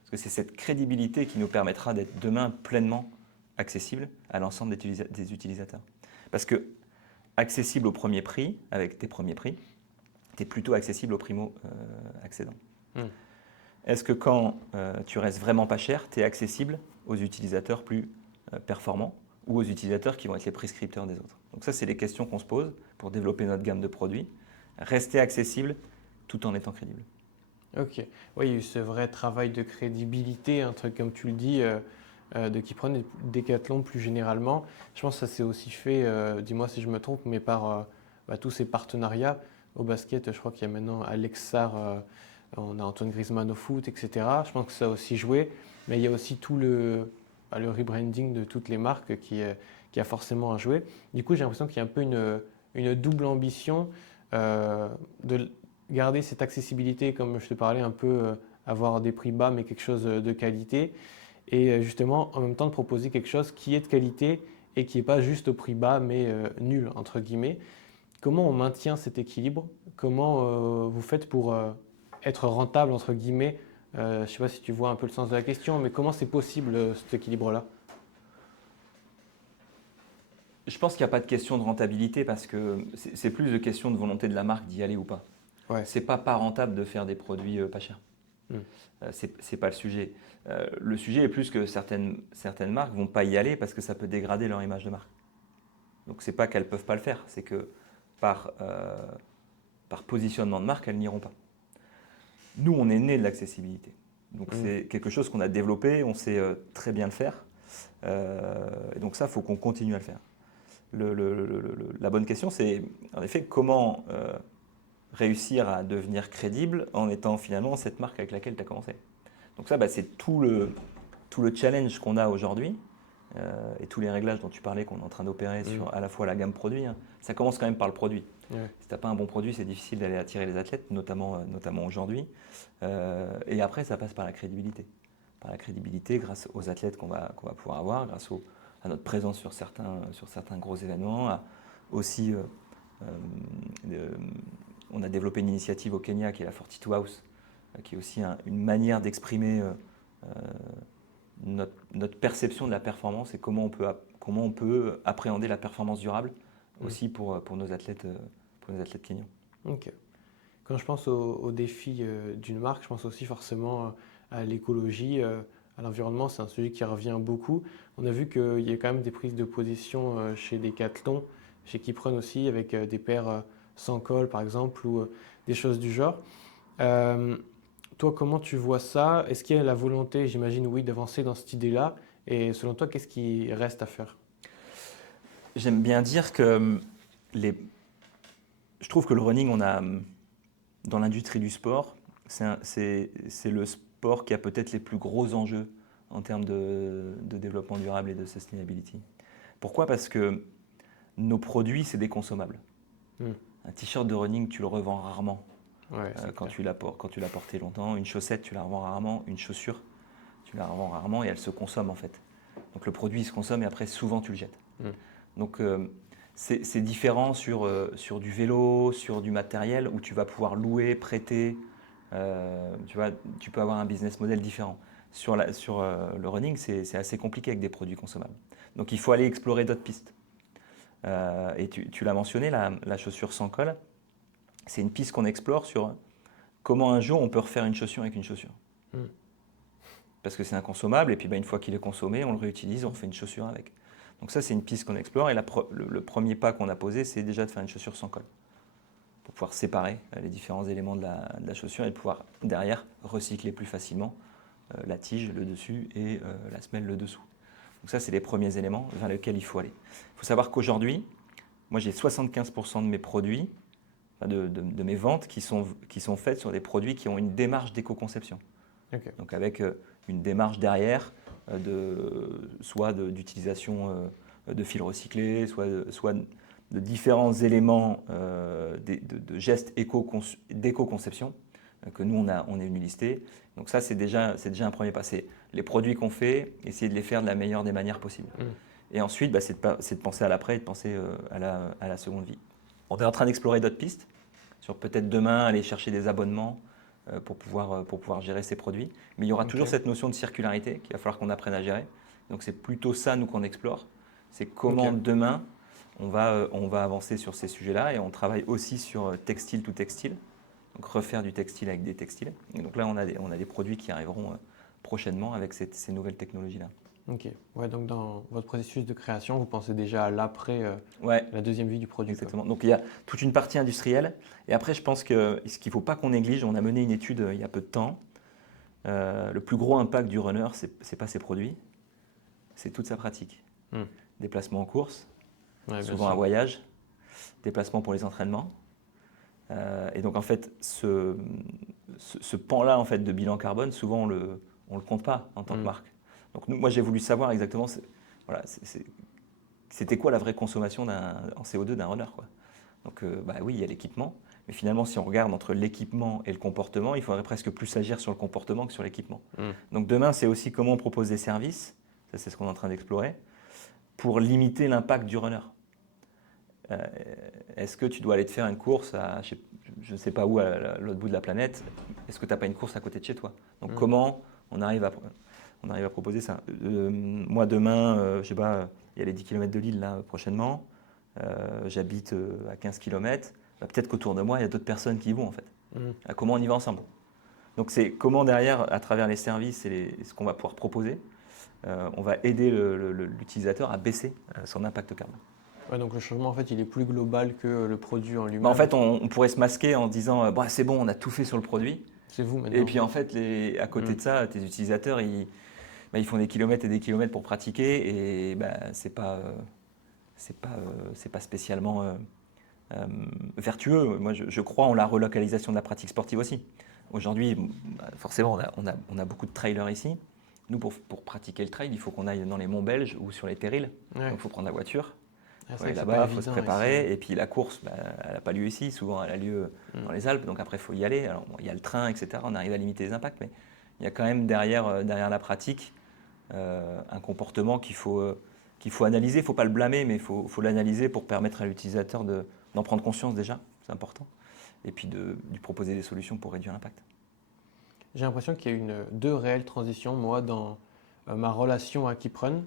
Parce que c'est cette crédibilité qui nous permettra d'être demain pleinement accessible à l'ensemble des utilisateurs. Parce que accessible au premier prix, avec tes premiers prix, tu es plutôt accessible aux primo-accédants. Est-ce que quand tu restes vraiment pas cher, tu es accessible aux utilisateurs plus performants ou aux utilisateurs qui vont être les prescripteurs des autres? Donc ça, c'est les questions qu'on se pose pour développer notre gamme de produits. Rester accessible tout en étant crédible. Ok. Oui, il y a eu ce vrai travail de crédibilité, un truc comme tu le dis, de Keeprun et Decathlon plus généralement. Je pense que ça s'est aussi fait, dis-moi si je me trompe, mais par tous ces partenariats. Au basket, je crois qu'il y a maintenant Alex Sarr, on a Antoine Griezmann au foot, etc. Je pense que ça a aussi joué, mais il y a aussi tout le rebranding de toutes les marques qui a forcément à jouer. Du coup, j'ai l'impression qu'il y a un peu une double ambition de garder cette accessibilité, comme je te parlais, un peu avoir des prix bas, mais quelque chose de qualité. Et justement, en même temps, de proposer quelque chose qui est de qualité et qui n'est pas juste au prix bas, mais nul, entre guillemets. Comment on maintient cet équilibre? Comment vous faites pour être rentable, entre guillemets? Je ne sais pas si tu vois un peu le sens de la question, mais comment c'est possible cet équilibre-là? Je pense qu'il n'y a pas de question de rentabilité parce que c'est plus de question de volonté de la marque d'y aller ou pas. Ouais. C'est pas rentable de faire des produits pas chers. C'est pas le sujet. Le sujet est plus que certaines marques vont pas y aller parce que ça peut dégrader leur image de marque. Donc c'est pas qu'elles peuvent pas le faire, c'est que par positionnement de marque, elles n'iront pas. Nous, on est né de l'accessibilité. Donc c'est quelque chose qu'on a développé, on sait très bien le faire. Et donc ça, il faut qu'on continue à le faire. La bonne question, c'est en effet comment réussir à devenir crédible en étant finalement cette marque avec laquelle tu as commencé. Donc ça, c'est tout le challenge qu'on a aujourd'hui et tous les réglages dont tu parlais qu'on est en train d'opérer sur à la fois la gamme produit. Ça commence quand même par le produit. Ouais. Si tu n'as pas un bon produit, c'est difficile d'aller attirer les athlètes, notamment aujourd'hui. Et après, ça passe par la crédibilité. Par la crédibilité grâce aux athlètes qu'on va pouvoir avoir, grâce à notre présence sur certains gros événements. Aussi, on a développé une initiative au Kenya qui est la 42 House, qui est aussi une manière d'exprimer notre perception de la performance et comment on peut appréhender la performance durable aussi pour nos athlètes kényans. Ok. Quand je pense aux défis d'une marque, je pense aussi forcément à l'écologie, à l'environnement. C'est un sujet qui revient beaucoup. On a vu qu'il y a quand même des prises de position chez Decathlon, chez Kipron aussi, avec des paires sans col par exemple, ou des choses du genre. Euh, Toi, comment tu vois ça? Est-ce qu'il y a la volonté, j'imagine, oui, d'avancer dans cette idée-là? Et selon toi, qu'est-ce qui reste à faire? J'aime bien dire que je trouve que le running, dans l'industrie du sport, c'est le sport qui a peut-être les plus gros enjeux en termes de développement durable et de sustainability. Pourquoi? Parce que nos produits, c'est des consommables. Hmm. Un t-shirt de running, tu le revends rarement Ouais, quand tu l'as porté longtemps. Une chaussette, tu la revends rarement. Une chaussure, tu la revends rarement et elle se consomme en fait. Donc le produit il se consomme et après souvent tu le jettes. Hmm. Donc c'est différent sur du vélo, sur du matériel où tu vas pouvoir louer, prêter. Tu peux avoir un business model différent. Sur le running, c'est assez compliqué avec des produits consommables. Donc il faut aller explorer d'autres pistes. Et tu l'as mentionné, la chaussure sans colle, c'est une piste qu'on explore sur comment un jour on peut refaire une chaussure avec une chaussure. Hmm. Parce que c'est inconsommable et puis une fois qu'il est consommé, on le réutilise, on refait une chaussure avec. Donc ça, c'est une piste qu'on explore et le premier pas qu'on a posé, c'est déjà de faire une chaussure sans colle pour pouvoir séparer les différents éléments de la chaussure et de pouvoir derrière recycler plus facilement la tige, le dessus et la semelle, le dessous. Donc ça, c'est les premiers éléments vers lesquels il faut aller. Il faut savoir qu'aujourd'hui, moi j'ai 75% de mes produits, de mes ventes qui sont faites sur des produits qui ont une démarche d'éco-conception. Ok. Donc avec une démarche derrière, soit d'utilisation de fils recyclés, soit de différents éléments de gestes d'éco-conception que nous, on est venu lister. Donc ça, c'est déjà un premier pas. C'est les produits qu'on fait, essayer de les faire de la meilleure des manières possibles. Mm. Et ensuite, c'est de penser à l'après et de penser à la seconde vie. On est en train d'explorer d'autres pistes, sur peut-être demain aller chercher des abonnements pour pouvoir gérer ces produits. Mais il y aura toujours cette notion de circularité qu'il va falloir qu'on apprenne à gérer. Donc c'est plutôt ça, nous, qu'on explore. C'est comment demain, on va avancer sur ces sujets-là. Et on travaille aussi sur textile to textile. Donc refaire du textile avec des textiles. Et donc là, on a des produits qui arriveront prochainement avec ces nouvelles technologies-là. Ok. Ouais, donc dans votre processus de création, vous pensez déjà à l'après, Ouais, la deuxième vie du produit. exactement. Donc il y a toute une partie industrielle. Et après, je pense que ce qu'il ne faut pas qu'on néglige, on a mené une étude il y a peu de temps. Le plus gros impact du runner, ce n'est pas ses produits, c'est toute sa pratique. Déplacement en course, souvent un voyage, déplacement pour les entraînements. Et donc en fait, ce pan-là en fait, de bilan carbone, souvent on le compte pas en tant que marque. Donc moi j'ai voulu savoir exactement, c'était quoi la vraie consommation en CO2 d'un runner, quoi. Donc oui, il y a l'équipement, mais finalement si on regarde entre l'équipement et le comportement, il faudrait presque plus agir sur le comportement que sur l'équipement. Donc demain, c'est aussi comment on propose des services, ça c'est ce qu'on est en train d'explorer, pour limiter l'impact du runner. Est-ce que tu dois aller te faire une course à je ne sais pas où, à l'autre bout de la planète? Est-ce que tu n'as pas une course à côté de chez toi? Donc comment on arrive à proposer ça? Moi demain, je sais pas, il y a les 10 km de Lille là prochainement. J'habite à 15 km. Peut-être qu'autour de moi, il y a d'autres personnes qui y vont en fait. Comment on y va ensemble? Donc c'est comment derrière, à travers les services et ce qu'on va pouvoir proposer, on va aider l'utilisateur à baisser son impact carbone. Ouais, donc le changement, en fait, il est plus global que le produit en lui-même. En fait, on pourrait se masquer en disant c'est bon, on a tout fait sur le produit. C'est vous maintenant. Et puis en fait, à côté de ça, tes utilisateurs, ils font des kilomètres et des kilomètres pour pratiquer et c'est pas spécialement vertueux. Moi, je crois en la relocalisation de la pratique sportive aussi. Aujourd'hui, forcément, on a beaucoup de trailers ici. Nous, pour pratiquer le trail, il faut qu'on aille dans les monts belges ou sur les terrils. Donc, il faut prendre la voiture. Là-bas, il faut se préparer. Ici. Et puis, la course, elle n'a pas lieu ici. Souvent, elle a lieu dans les Alpes. Donc, après, il faut y aller. Alors, il y a le train, etc. On arrive à limiter les impacts. Mais il y a quand même derrière la pratique un comportement qu'il faut analyser. Il ne faut pas le blâmer, mais il faut l'analyser pour permettre à l'utilisateur d'en prendre conscience déjà. C'est important. Et puis, de lui proposer des solutions pour réduire l'impact. J'ai l'impression qu'il y a deux réelles transitions, moi, dans ma relation à Keeprun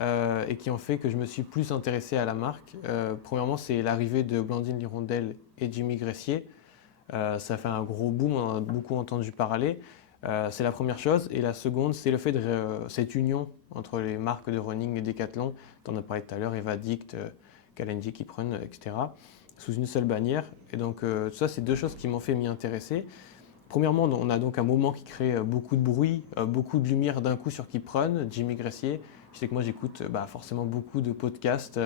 et qui ont fait que je me suis plus intéressé à la marque. Premièrement, c'est l'arrivée de Blandine Lirondelle et Jimmy Gressier. Ça fait un gros boom, on en a beaucoup entendu parler. C'est la première chose. Et la seconde, c'est le fait de cette union entre les marques de running et Decathlon. Tu en as parlé tout à l'heure, Evadict, Kalenji, Keeprun, etc. Sous une seule bannière. Et donc, ça, c'est deux choses qui m'ont fait m'y intéresser. Premièrement, on a donc un moment qui crée beaucoup de bruit, beaucoup de lumière d'un coup sur Keeprun, Jimmy Gressier. Je sais que moi, j'écoute forcément beaucoup de podcasts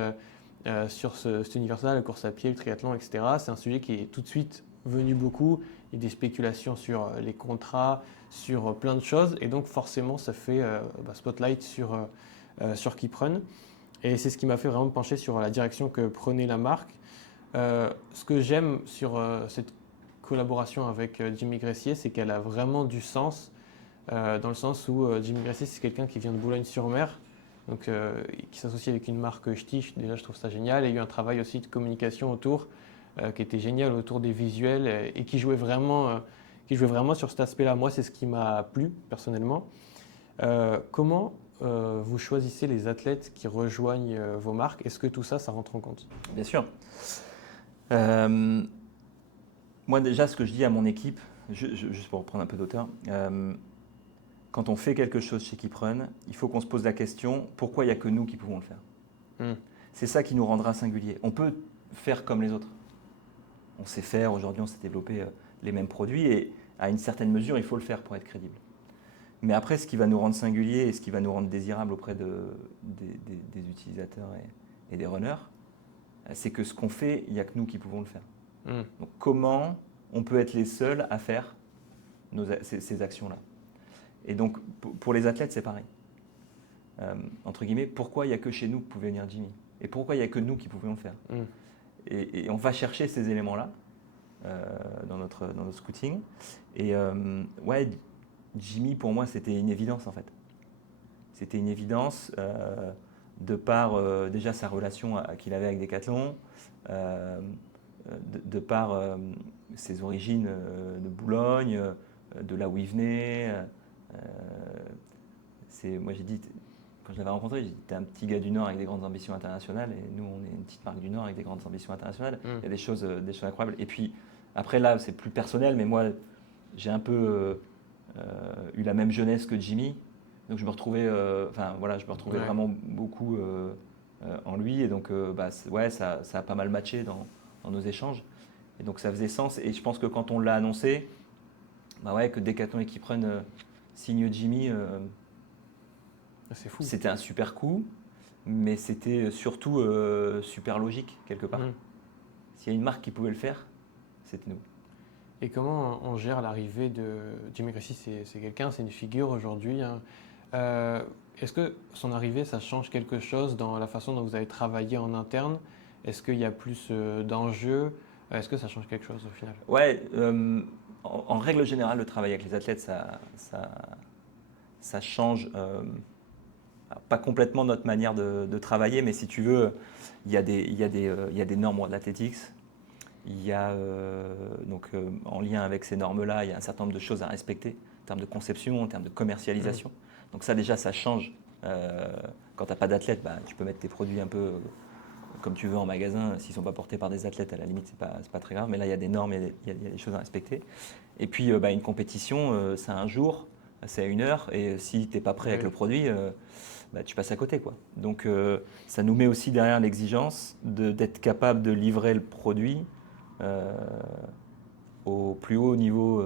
sur cet univers-là, la course à pied, le triathlon, etc. C'est un sujet qui est tout de suite venu beaucoup. Il y a des spéculations sur les contrats, sur plein de choses. Et donc, forcément, ça fait spotlight sur Keeprun. Et c'est ce qui m'a fait vraiment me pencher sur la direction que prenait la marque. Ce que j'aime sur cette collaboration avec Jimmy Gressier, c'est qu'elle a vraiment du sens, dans le sens où Jimmy Gressier, c'est quelqu'un qui vient de Boulogne-sur-Mer, donc qui s'associe avec une marque Stich. Déjà, je trouve ça génial. Et il y a eu un travail aussi de communication autour, qui était génial autour des visuels et qui jouait vraiment sur cet aspect-là. Moi, c'est ce qui m'a plu personnellement. Comment vous choisissez les athlètes qui rejoignent vos marques? Est-ce que tout ça, ça rentre en compte? Bien sûr. Moi, déjà, ce que je dis à mon équipe, juste pour reprendre un peu d'auteur, quand on fait quelque chose chez Keeprun, il faut qu'on se pose la question, pourquoi il n'y a que nous qui pouvons le faire? C'est ça qui nous rendra singulier. On peut faire comme les autres. On sait faire, aujourd'hui on s'est développé les mêmes produits et à une certaine mesure, il faut le faire pour être crédible. Mais après, ce qui va nous rendre singulier et ce qui va nous rendre désirable auprès des utilisateurs et des runners, c'est que ce qu'on fait, il n'y a que nous qui pouvons le faire. Donc comment on peut être les seuls à faire ces actions-là? Et donc pour les athlètes, c'est pareil. Entre guillemets, pourquoi il n'y a que chez nous que pouvait venir Jimmy? Et pourquoi il n'y a que nous qui pouvions le faire? Et on va chercher ces éléments-là dans notre scouting. Et ouais, Jimmy, pour moi, c'était une évidence en fait. C'était une évidence de par déjà sa relation qu'il avait avec Decathlon, de par ses origines de Boulogne, de là où il venait. Moi, j'ai dit, quand je l'avais rencontré, j'ai dit, t'es un petit gars du Nord avec des grandes ambitions internationales, et nous, on est une petite marque du Nord avec des grandes ambitions internationales. Il y a des choses incroyables. Et puis, après, là, c'est plus personnel, mais moi, j'ai un peu eu la même jeunesse que Jimmy. Donc, je me retrouvais, vraiment beaucoup en lui. Et donc, ça a pas mal matché dans nos échanges. Et donc, ça faisait sens. Et je pense que quand on l'a annoncé, que Decathlon et Keeprun signent Jimmy, c'est fou. C'était un super coup, mais c'était surtout super logique quelque part. S'il y a une marque qui pouvait le faire, c'était nous. Et comment on gère l'arrivée de Jimmy Gressier? C'est une figure aujourd'hui. Est-ce que son arrivée, ça change quelque chose dans la façon dont vous avez travaillé en interne? Est-ce qu'il y a plus d'enjeux? Est-ce que ça change quelque chose au final? Ouais, en règle générale, le travail avec les athlètes, ça change. Pas complètement notre manière de travailler, mais si tu veux, il y a des normes World Athletics. Il y a en lien avec ces normes-là, il y a un certain nombre de choses à respecter en termes de conception, en termes de commercialisation. Donc ça déjà, ça change. Quand tu n'as pas d'athlète, tu peux mettre tes produits un peu comme tu veux en magasin. S'ils ne sont pas portés par des athlètes, à la limite, c'est pas très grave. Mais là, il y a des normes, il y a des choses à respecter. Et puis, une compétition, c'est un jour, c'est à 1 heure. Et si tu n'es pas prêt avec le produit, tu passes à côté, quoi. Donc, ça nous met aussi derrière l'exigence d'être capable de livrer le produit au plus haut niveau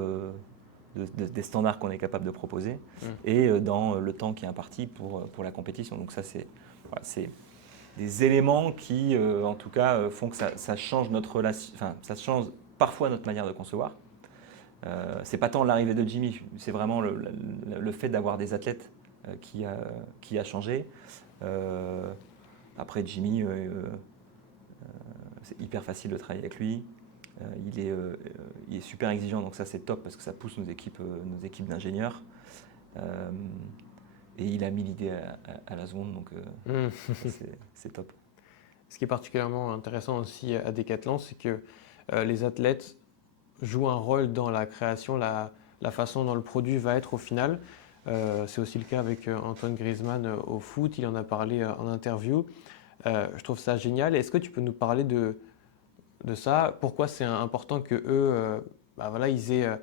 des standards qu'on est capable de proposer et dans le temps qui est imparti pour la compétition. Donc ça, c'est des éléments qui, en tout cas, font que ça change notre relation, enfin, ça change parfois notre manière de concevoir. C'est pas tant l'arrivée de Jimmy, c'est vraiment le fait d'avoir des athlètes qui a changé. Après, Jimmy, c'est hyper facile de travailler avec lui. Il est super exigeant, donc ça c'est top parce que ça pousse nos équipes d'ingénieurs. Et il a mis l'idée à la seconde, donc c'est top. Ce qui est particulièrement intéressant aussi à Decathlon, c'est que les athlètes jouent un rôle dans la création, la façon dont le produit va être au final. C'est aussi le cas avec Antoine Griezmann au foot. Il en a parlé en interview. Je trouve ça génial. Est-ce que tu peux nous parler de ça? Pourquoi c'est important que eux, voilà, ils aient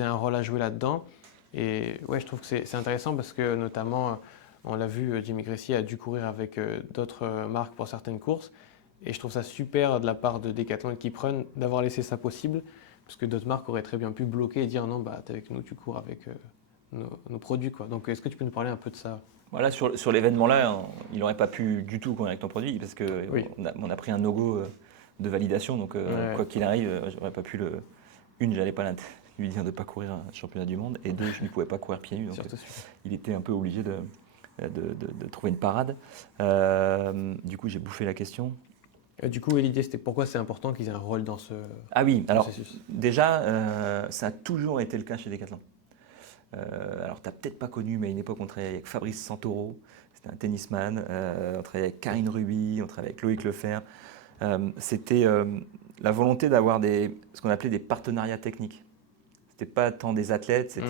un rôle à jouer là-dedans? Et ouais, je trouve que c'est intéressant parce que notamment, on l'a vu, Jimmy Gressier a dû courir avec d'autres marques pour certaines courses. Et je trouve ça super de la part de Decathlon et de Kipron d'avoir laissé ça possible, parce que d'autres marques auraient très bien pu bloquer et dire non, bah, t'es avec nous, tu cours avec nos produits, quoi. Donc est-ce que tu peux nous parler un peu de ça? Voilà, sur l'événement-là, il n'aurait pas pu du tout courir avec ton produit parce qu'on Oui. on a pris un no-go de validation. Donc, Ouais. quoi qu'il arrive, j'aurais pas pu j'allais pas lui dire de ne pas courir un championnat du monde. Et deux, je ne pouvais pas courir pieds nus. Donc, Surtout celui-là. il était un peu obligé de trouver une parade. Du coup, j'ai bouffé la question. Du coup, l'idée, c'était pourquoi c'est important qu'ils aient un rôle dans ce Ah oui, alors processus. déjà, ça a toujours été le cas chez Decathlon. Alors, tu n'as peut-être pas connu, mais à une époque, on travaillait avec Fabrice Santoro, c'était un tennisman. On travaillait avec Karine Ruby, on travaillait avec Loïc Lefebvre. C'était la volonté d'avoir ce qu'on appelait des partenariats techniques. C'était pas tant des athlètes,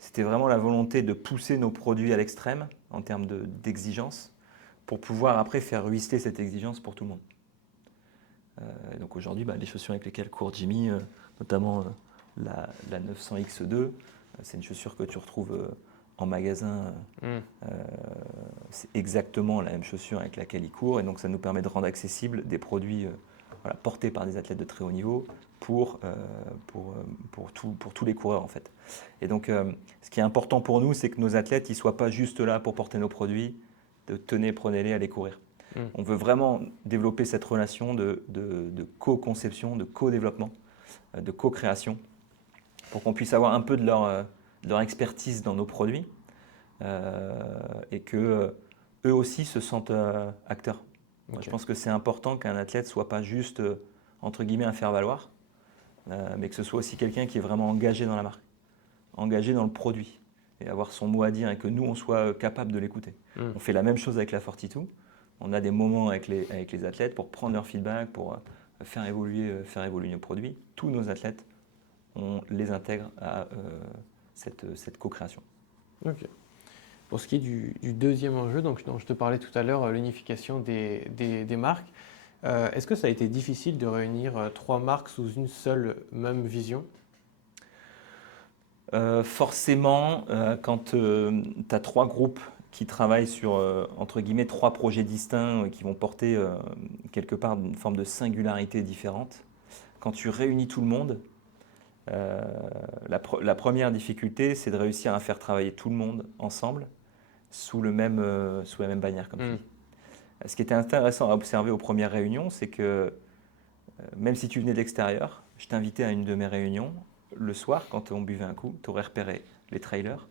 c'était vraiment la volonté de pousser nos produits à l'extrême en termes d'exigence pour pouvoir après faire ruisseler cette exigence pour tout le monde. Donc aujourd'hui, les chaussures avec lesquelles court Jimmy, notamment la 900X2, c'est une chaussure que tu retrouves en magasin. C'est exactement la même chaussure avec laquelle il court, et donc ça nous permet de rendre accessibles des produits portés par des athlètes de très haut niveau pour tous les coureurs en fait. Et donc ce qui est important pour nous, c'est que nos athlètes ne soient pas juste là pour porter nos produits, de tenez, prenez-les, allez courir. On veut vraiment développer cette relation de co-conception, de co-développement, de co-création, pour qu'on puisse avoir un peu de leur expertise dans nos produits, et que eux aussi se sentent acteurs. Moi, je pense que c'est important qu'un athlète soit pas juste entre guillemets un faire-valoir, mais que ce soit aussi quelqu'un qui est vraiment engagé dans la marque, engagé dans le produit, et avoir son mot à dire, et que nous on soit capable de l'écouter. On fait la même chose avec la Fortitude. On a des moments avec les athlètes pour prendre leur feedback, pour faire évoluer nos produits. Tous nos athlètes, on les intègre à cette co-création. Ok. Pour ce qui est du deuxième enjeu, dont je te parlais tout à l'heure, l'unification des marques, est-ce que ça a été difficile de réunir 3 marques sous une seule même vision? Forcément, quand tu as 3 groupes qui travaillent sur, entre guillemets, 3 projets distincts qui vont porter quelque part une forme de singularité différente, quand tu réunis tout le monde, la première difficulté, c'est de réussir à faire travailler tout le monde ensemble sous la même bannière, comme tu dis. Ce qui était intéressant à observer aux premières réunions, c'est que même si tu venais de l'extérieur, je t'invitais à une de mes réunions. Le soir, quand on buvait un coup, tu aurais repéré les trailers,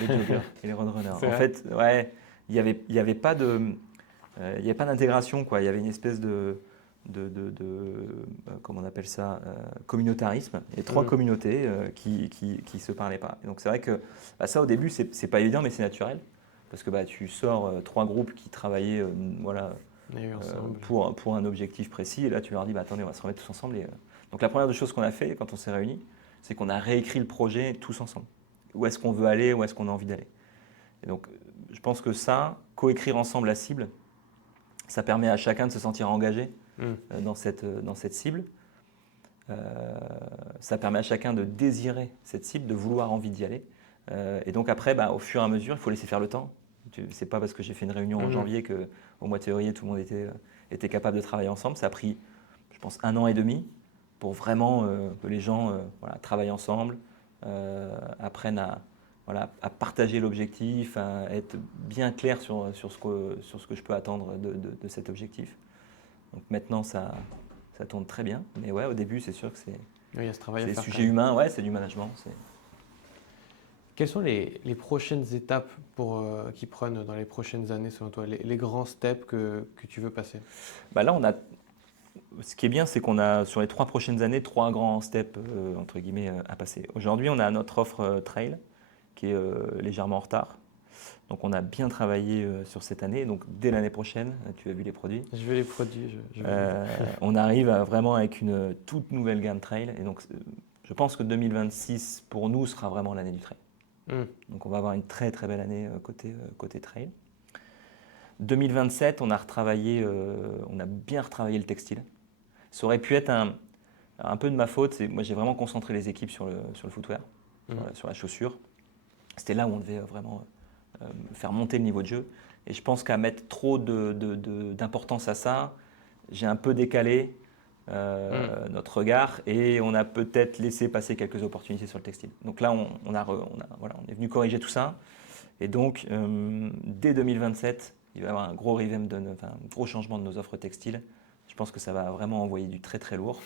les joggers et les roadrunners. En fait, ouais, il n'y avait pas d'intégration, quoi. Il y avait une espèce de comment on appelle ça, communautarisme. Il y a 3 communautés qui se parlaient pas. Et donc c'est vrai que ça au début c'est pas évident, mais c'est naturel parce que tu sors 3 groupes qui travaillaient pour un objectif précis, et là tu leur dis attendez, on va se remettre tous ensemble. Donc la première des choses qu'on a fait quand on s'est réunis, c'est qu'on a réécrit le projet tous ensemble. Où est-ce qu'on veut aller, où est-ce qu'on a envie d'aller. Et donc je pense que ça, coécrire ensemble la cible, ça permet à chacun de se sentir engagé dans cette cible. Ça permet à chacun de désirer cette cible, de vouloir envie d'y aller. Et donc après, au fur et à mesure, il faut laisser faire le temps. C'est pas parce que j'ai fait une réunion en janvier qu'au mois de février, tout le monde était capable de travailler ensemble. Ça a pris, je pense, 1 an et demi pour vraiment que les gens travaillent ensemble, apprennent à partager l'objectif, à être bien clair sur ce que je peux attendre de cet objectif. Donc maintenant, ça tourne très bien. Mais ouais, au début, c'est sûr que c'est des sujets humains, ouais, c'est du management. Quelles sont les prochaines étapes pour Kipron dans les prochaines années, selon toi, les grands steps que tu veux passer? Là, ce qui est bien, c'est qu'on a sur les 3 prochaines années 3 grands steps entre guillemets à passer. Aujourd'hui, on a notre offre trail qui est légèrement en retard. Donc on a bien travaillé sur cette année. Donc dès l'année prochaine, tu as vu les produits. Je veux les produits. On arrive vraiment avec une toute nouvelle gamme trail. Et donc Je pense que 2026, pour nous, sera vraiment l'année du trail. Donc on va avoir une très très belle année côté trail. 2027, on a bien retravaillé le textile. Ça aurait pu être un peu de ma faute. Moi, j'ai vraiment concentré les équipes sur le footwear, sur la chaussure. C'était là où on devait vraiment faire monter le niveau de jeu. Et je pense qu'à mettre trop d'importance à ça, j'ai un peu décalé notre regard et on a peut-être laissé passer quelques opportunités sur le textile. Donc là, on est venu corriger tout ça. Et donc, dès 2027, il va y avoir un gros revamp, un gros changement de nos offres textiles. Je pense que ça va vraiment envoyer du très très lourd.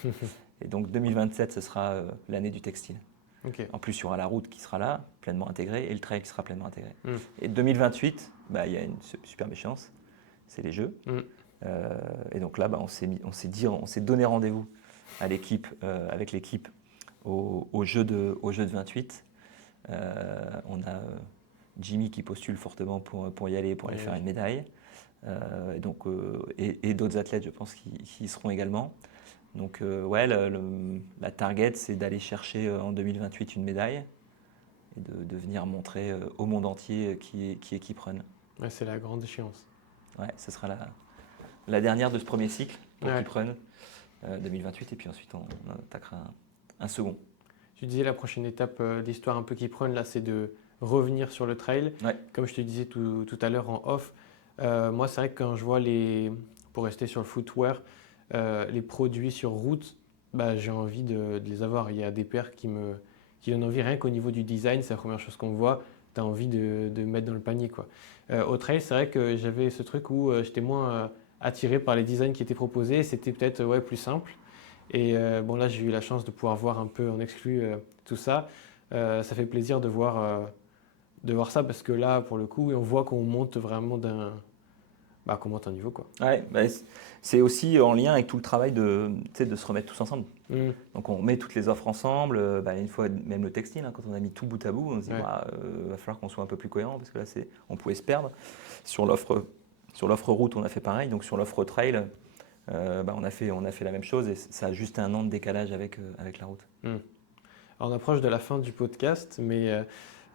Et donc 2027, ce sera l'année du textile. Okay. En plus, il y aura la route qui sera là, pleinement intégrée, et le trail qui sera pleinement intégré. Et 2028, il y a une super échéance, c'est les Jeux. Et donc là, on s'est donné rendez-vous à l'équipe, avec l'équipe au jeu de 28. On a Jimmy qui postule fortement pour y aller, pour aller faire une médaille. Et d'autres athlètes, je pense, qui y seront également. Donc, la target, c'est d'aller chercher en 2028 une médaille et de venir montrer au monde entier qui est Keep Run. Ouais, c'est la grande échéance. Ouais, ce sera la dernière de ce premier cycle pour Keep Run 2028. Et puis ensuite, on attaquera un second. Tu disais la prochaine étape d'histoire un peu Keep Run, là, c'est de revenir sur le trail. Ouais. Comme je te disais tout à l'heure en off, moi, c'est vrai que quand je vois pour rester sur le footwear, les produits sur route, j'ai envie de les avoir. Il y a des paires qui donnent envie, rien qu'au niveau du design, c'est la première chose qu'on voit, tu as envie de mettre dans le panier, quoi. Au trail, c'est vrai que j'avais ce truc où j'étais moins attiré par les designs qui étaient proposés, c'était peut-être plus simple. Et là, j'ai eu la chance de pouvoir voir un peu en exclu tout ça. Ça fait plaisir de voir ça parce que là, pour le coup, on voit qu'on monte vraiment qu'on monte un niveau, quoi. Ouais, c'est aussi en lien avec tout le travail de se remettre tous ensemble. Donc on met toutes les offres ensemble, une fois même le textile, quand on a mis tout bout à bout, on se dit va falloir qu'on soit un peu plus cohérent parce que là on pouvait se perdre. Sur l'offre route, on a fait pareil, donc sur l'offre trail, on a fait la même chose et ça a juste un an de décalage avec la route. Alors on approche de la fin du podcast, mais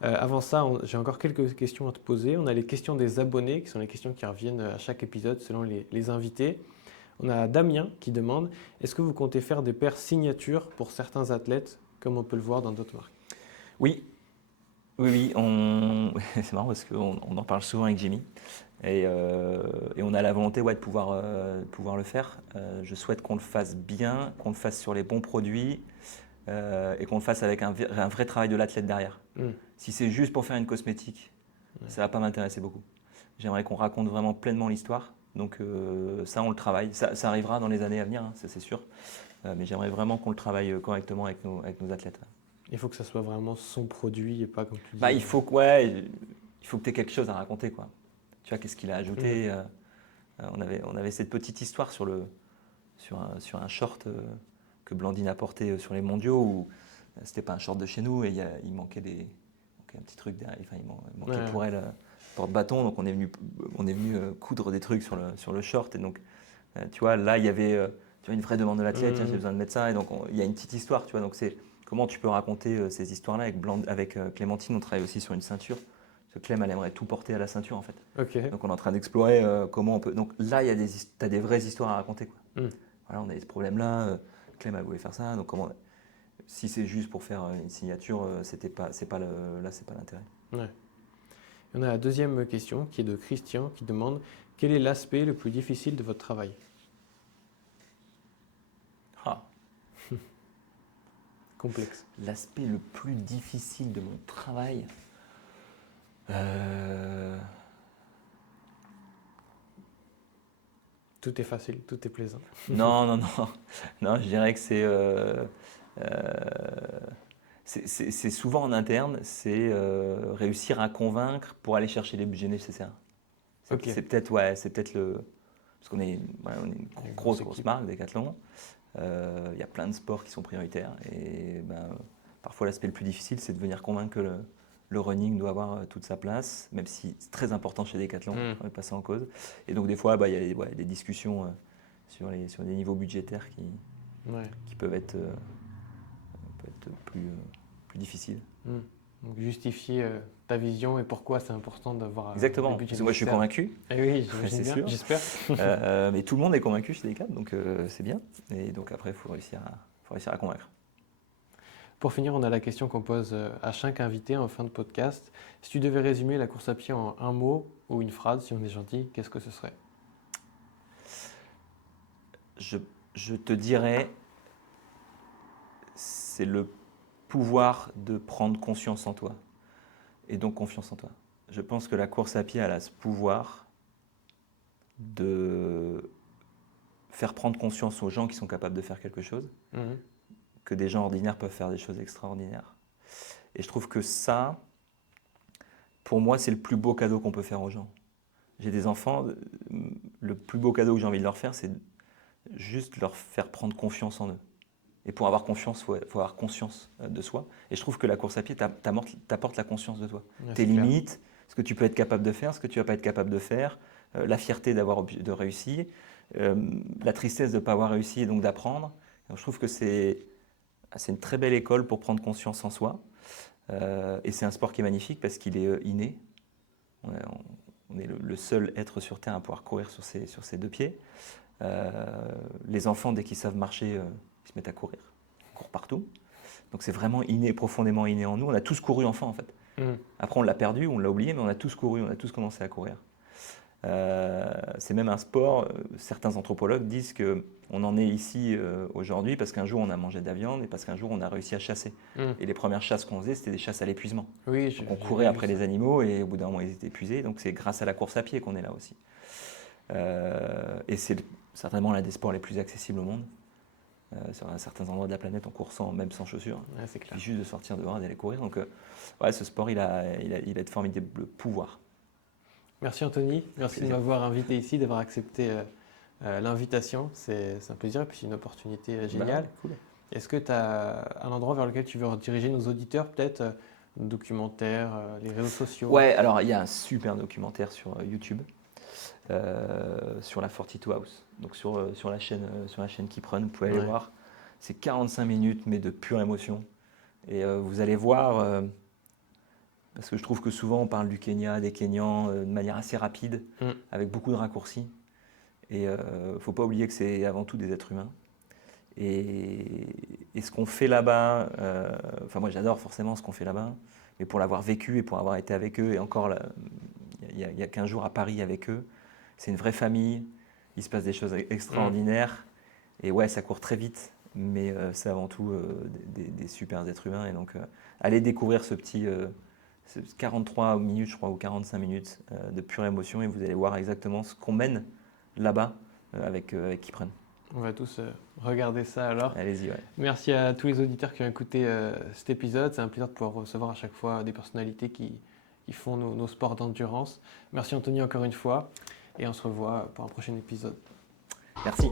avant ça, j'ai encore quelques questions à te poser. On a les questions des abonnés, qui sont les questions qui reviennent à chaque épisode selon les invités. On a Damien qui demande, est-ce que vous comptez faire des paires signatures pour certains athlètes, comme on peut le voir dans d'autres marques? Oui. C'est marrant parce qu'on en parle souvent avec Jimmy. Et on a la volonté de pouvoir le faire. Je souhaite qu'on le fasse bien, qu'on le fasse sur les bons produits et qu'on le fasse avec un vrai travail de l'athlète derrière. Si c'est juste pour faire une cosmétique, ça ne va pas m'intéresser beaucoup. J'aimerais qu'on raconte vraiment pleinement l'histoire. Donc ça, on le travaille. Ça arrivera dans les années à venir, ça c'est sûr. Mais j'aimerais vraiment qu'on le travaille correctement avec nos athlètes. Il faut que ça soit vraiment son produit et pas comme tu dis. Il faut que tu aies quelque chose à raconter, quoi. Tu vois, qu'est-ce qu'il a ajouté on avait cette petite histoire sur un short que Blandine a porté sur les mondiaux où c'était pas un short de chez nous et il manquait un petit truc derrière. Enfin, il manquait pour elle porte-bâton, donc on est venu coudre des trucs sur le short et donc tu vois là il y avait une vraie demande de l'athlète, tiens, j'ai besoin de mettre ça et donc il y a une petite histoire, tu vois, donc c'est comment tu peux raconter ces histoires-là avec Clémentine. On travaille aussi sur une ceinture. Clem, elle aimerait tout porter à la ceinture en fait. Okay. Donc on est en train d'explorer comment on peut. Donc là, tu as des vraies histoires à raconter, quoi. Voilà, on a ce problème-là. Clem, elle voulait faire ça. Donc si c'est juste pour faire une signature, c'est pas l'intérêt. Ouais. On a la deuxième question qui est de Christian qui demande quel est l'aspect le plus difficile de votre travail? Complexe. L'aspect le plus difficile de mon travail. Tout est facile, tout est plaisant. Non, je dirais que c'est souvent en interne, c'est réussir à convaincre pour aller chercher les budgets nécessaires. C'est peut-être parce qu'on est une grosse marque, Decathlon. Il y a plein de sports qui sont prioritaires et parfois l'aspect le plus difficile, c'est de venir convaincre que le running doit avoir toute sa place, même si c'est très important chez Decathlon, on va passer en cause. Et donc des fois, il y a des discussions sur des niveaux budgétaires qui peuvent être être plus difficile. Donc justifier ta vision et pourquoi c'est important d'avoir Exactement, le budget parce que moi je suis nécessaire. convaincu, Eh oui, j'imagine bien, sûr. j'espère. Mais tout le monde est convaincu chez Decathlon, donc c'est bien. Et donc après, il faut réussir à convaincre. Pour finir, on a la question qu'on pose à chaque invité en fin de podcast. Si tu devais résumer la course à pied en un mot ou une phrase, si on est gentil, qu'est-ce que ce serait? Je te dirais, c'est le pouvoir de prendre conscience en toi, et donc confiance en toi. Je pense que la course à pied, elle a ce pouvoir de faire prendre conscience aux gens qui sont capables de faire quelque chose, que des gens ordinaires peuvent faire des choses extraordinaires. Et je trouve que ça, pour moi, c'est le plus beau cadeau qu'on peut faire aux gens. J'ai des enfants, le plus beau cadeau que j'ai envie de leur faire, c'est juste leur faire prendre confiance en eux. Et pour avoir confiance, il faut avoir conscience de soi. Et je trouve que la course à pied t'apporte la conscience de toi. Tes limites, ce que tu peux être capable de faire, ce que tu ne vas pas être capable de faire, la fierté de réussir, la tristesse de ne pas avoir réussi et donc d'apprendre. Donc, je trouve que c'est une très belle école pour prendre conscience en soi. Et c'est un sport qui est magnifique parce qu'il est inné. On est le seul être sur Terre à pouvoir courir sur ses deux pieds. Les enfants, dès qu'ils savent marcher, ils se mettent à courir. Ils courent partout. Donc c'est vraiment inné, profondément inné en nous. On a tous couru enfant en fait. Après on l'a perdu, on l'a oublié, mais on a tous couru, on a tous commencé à courir. C'est même un sport, certains anthropologues disent qu'on en est ici aujourd'hui parce qu'un jour on a mangé de la viande et parce qu'un jour on a réussi à chasser. Et les premières chasses qu'on faisait, c'était des chasses à l'épuisement. Oui, on courait après les animaux et au bout d'un moment ils étaient épuisés. Donc c'est grâce à la course à pied qu'on est là aussi. Et c'est certainement l'un des sports les plus accessibles au monde. Sur certains endroits de la planète, on court même sans chaussures. Ouais, c'est clair. Il suffit juste de sortir dehors et d'aller courir. Donc, ouais, ce sport, il a de formidables pouvoirs. Merci Anthony, merci de m'avoir invité ici, d'avoir accepté l'invitation. C'est un plaisir et puis c'est une opportunité géniale. Cool. Est-ce que tu as un endroit vers lequel tu veux rediriger nos auditeurs, peut-être un documentaire, les réseaux sociaux? Ouais, alors il y a un super documentaire sur YouTube. Sur la 42 House, donc sur la chaîne Keep Run, vous pouvez aller voir. C'est 45 minutes, mais de pure émotion. Et vous allez voir, parce que je trouve que souvent on parle du Kenya, des Kenyans, de manière assez rapide, avec beaucoup de raccourcis. Et il ne faut pas oublier que c'est avant tout des êtres humains. Et ce qu'on fait là-bas, moi j'adore forcément ce qu'on fait là-bas, mais pour l'avoir vécu et pour avoir été avec eux, et encore il y a 15 jours à Paris avec eux, c'est une vraie famille, il se passe des choses extraordinaires. Et ouais, ça court très vite, mais c'est avant tout des super êtres humains. Et donc, allez découvrir ce petit 43 minutes, je crois, ou 45 minutes de pure émotion, et vous allez voir exactement ce qu'on mène là-bas avec Keep Run. On va tous regarder ça alors. Allez-y, ouais. Merci à tous les auditeurs qui ont écouté cet épisode. C'est un plaisir de pouvoir recevoir à chaque fois des personnalités qui font nos sports d'endurance. Merci Anthony encore une fois. Et on se revoit pour un prochain épisode. Merci.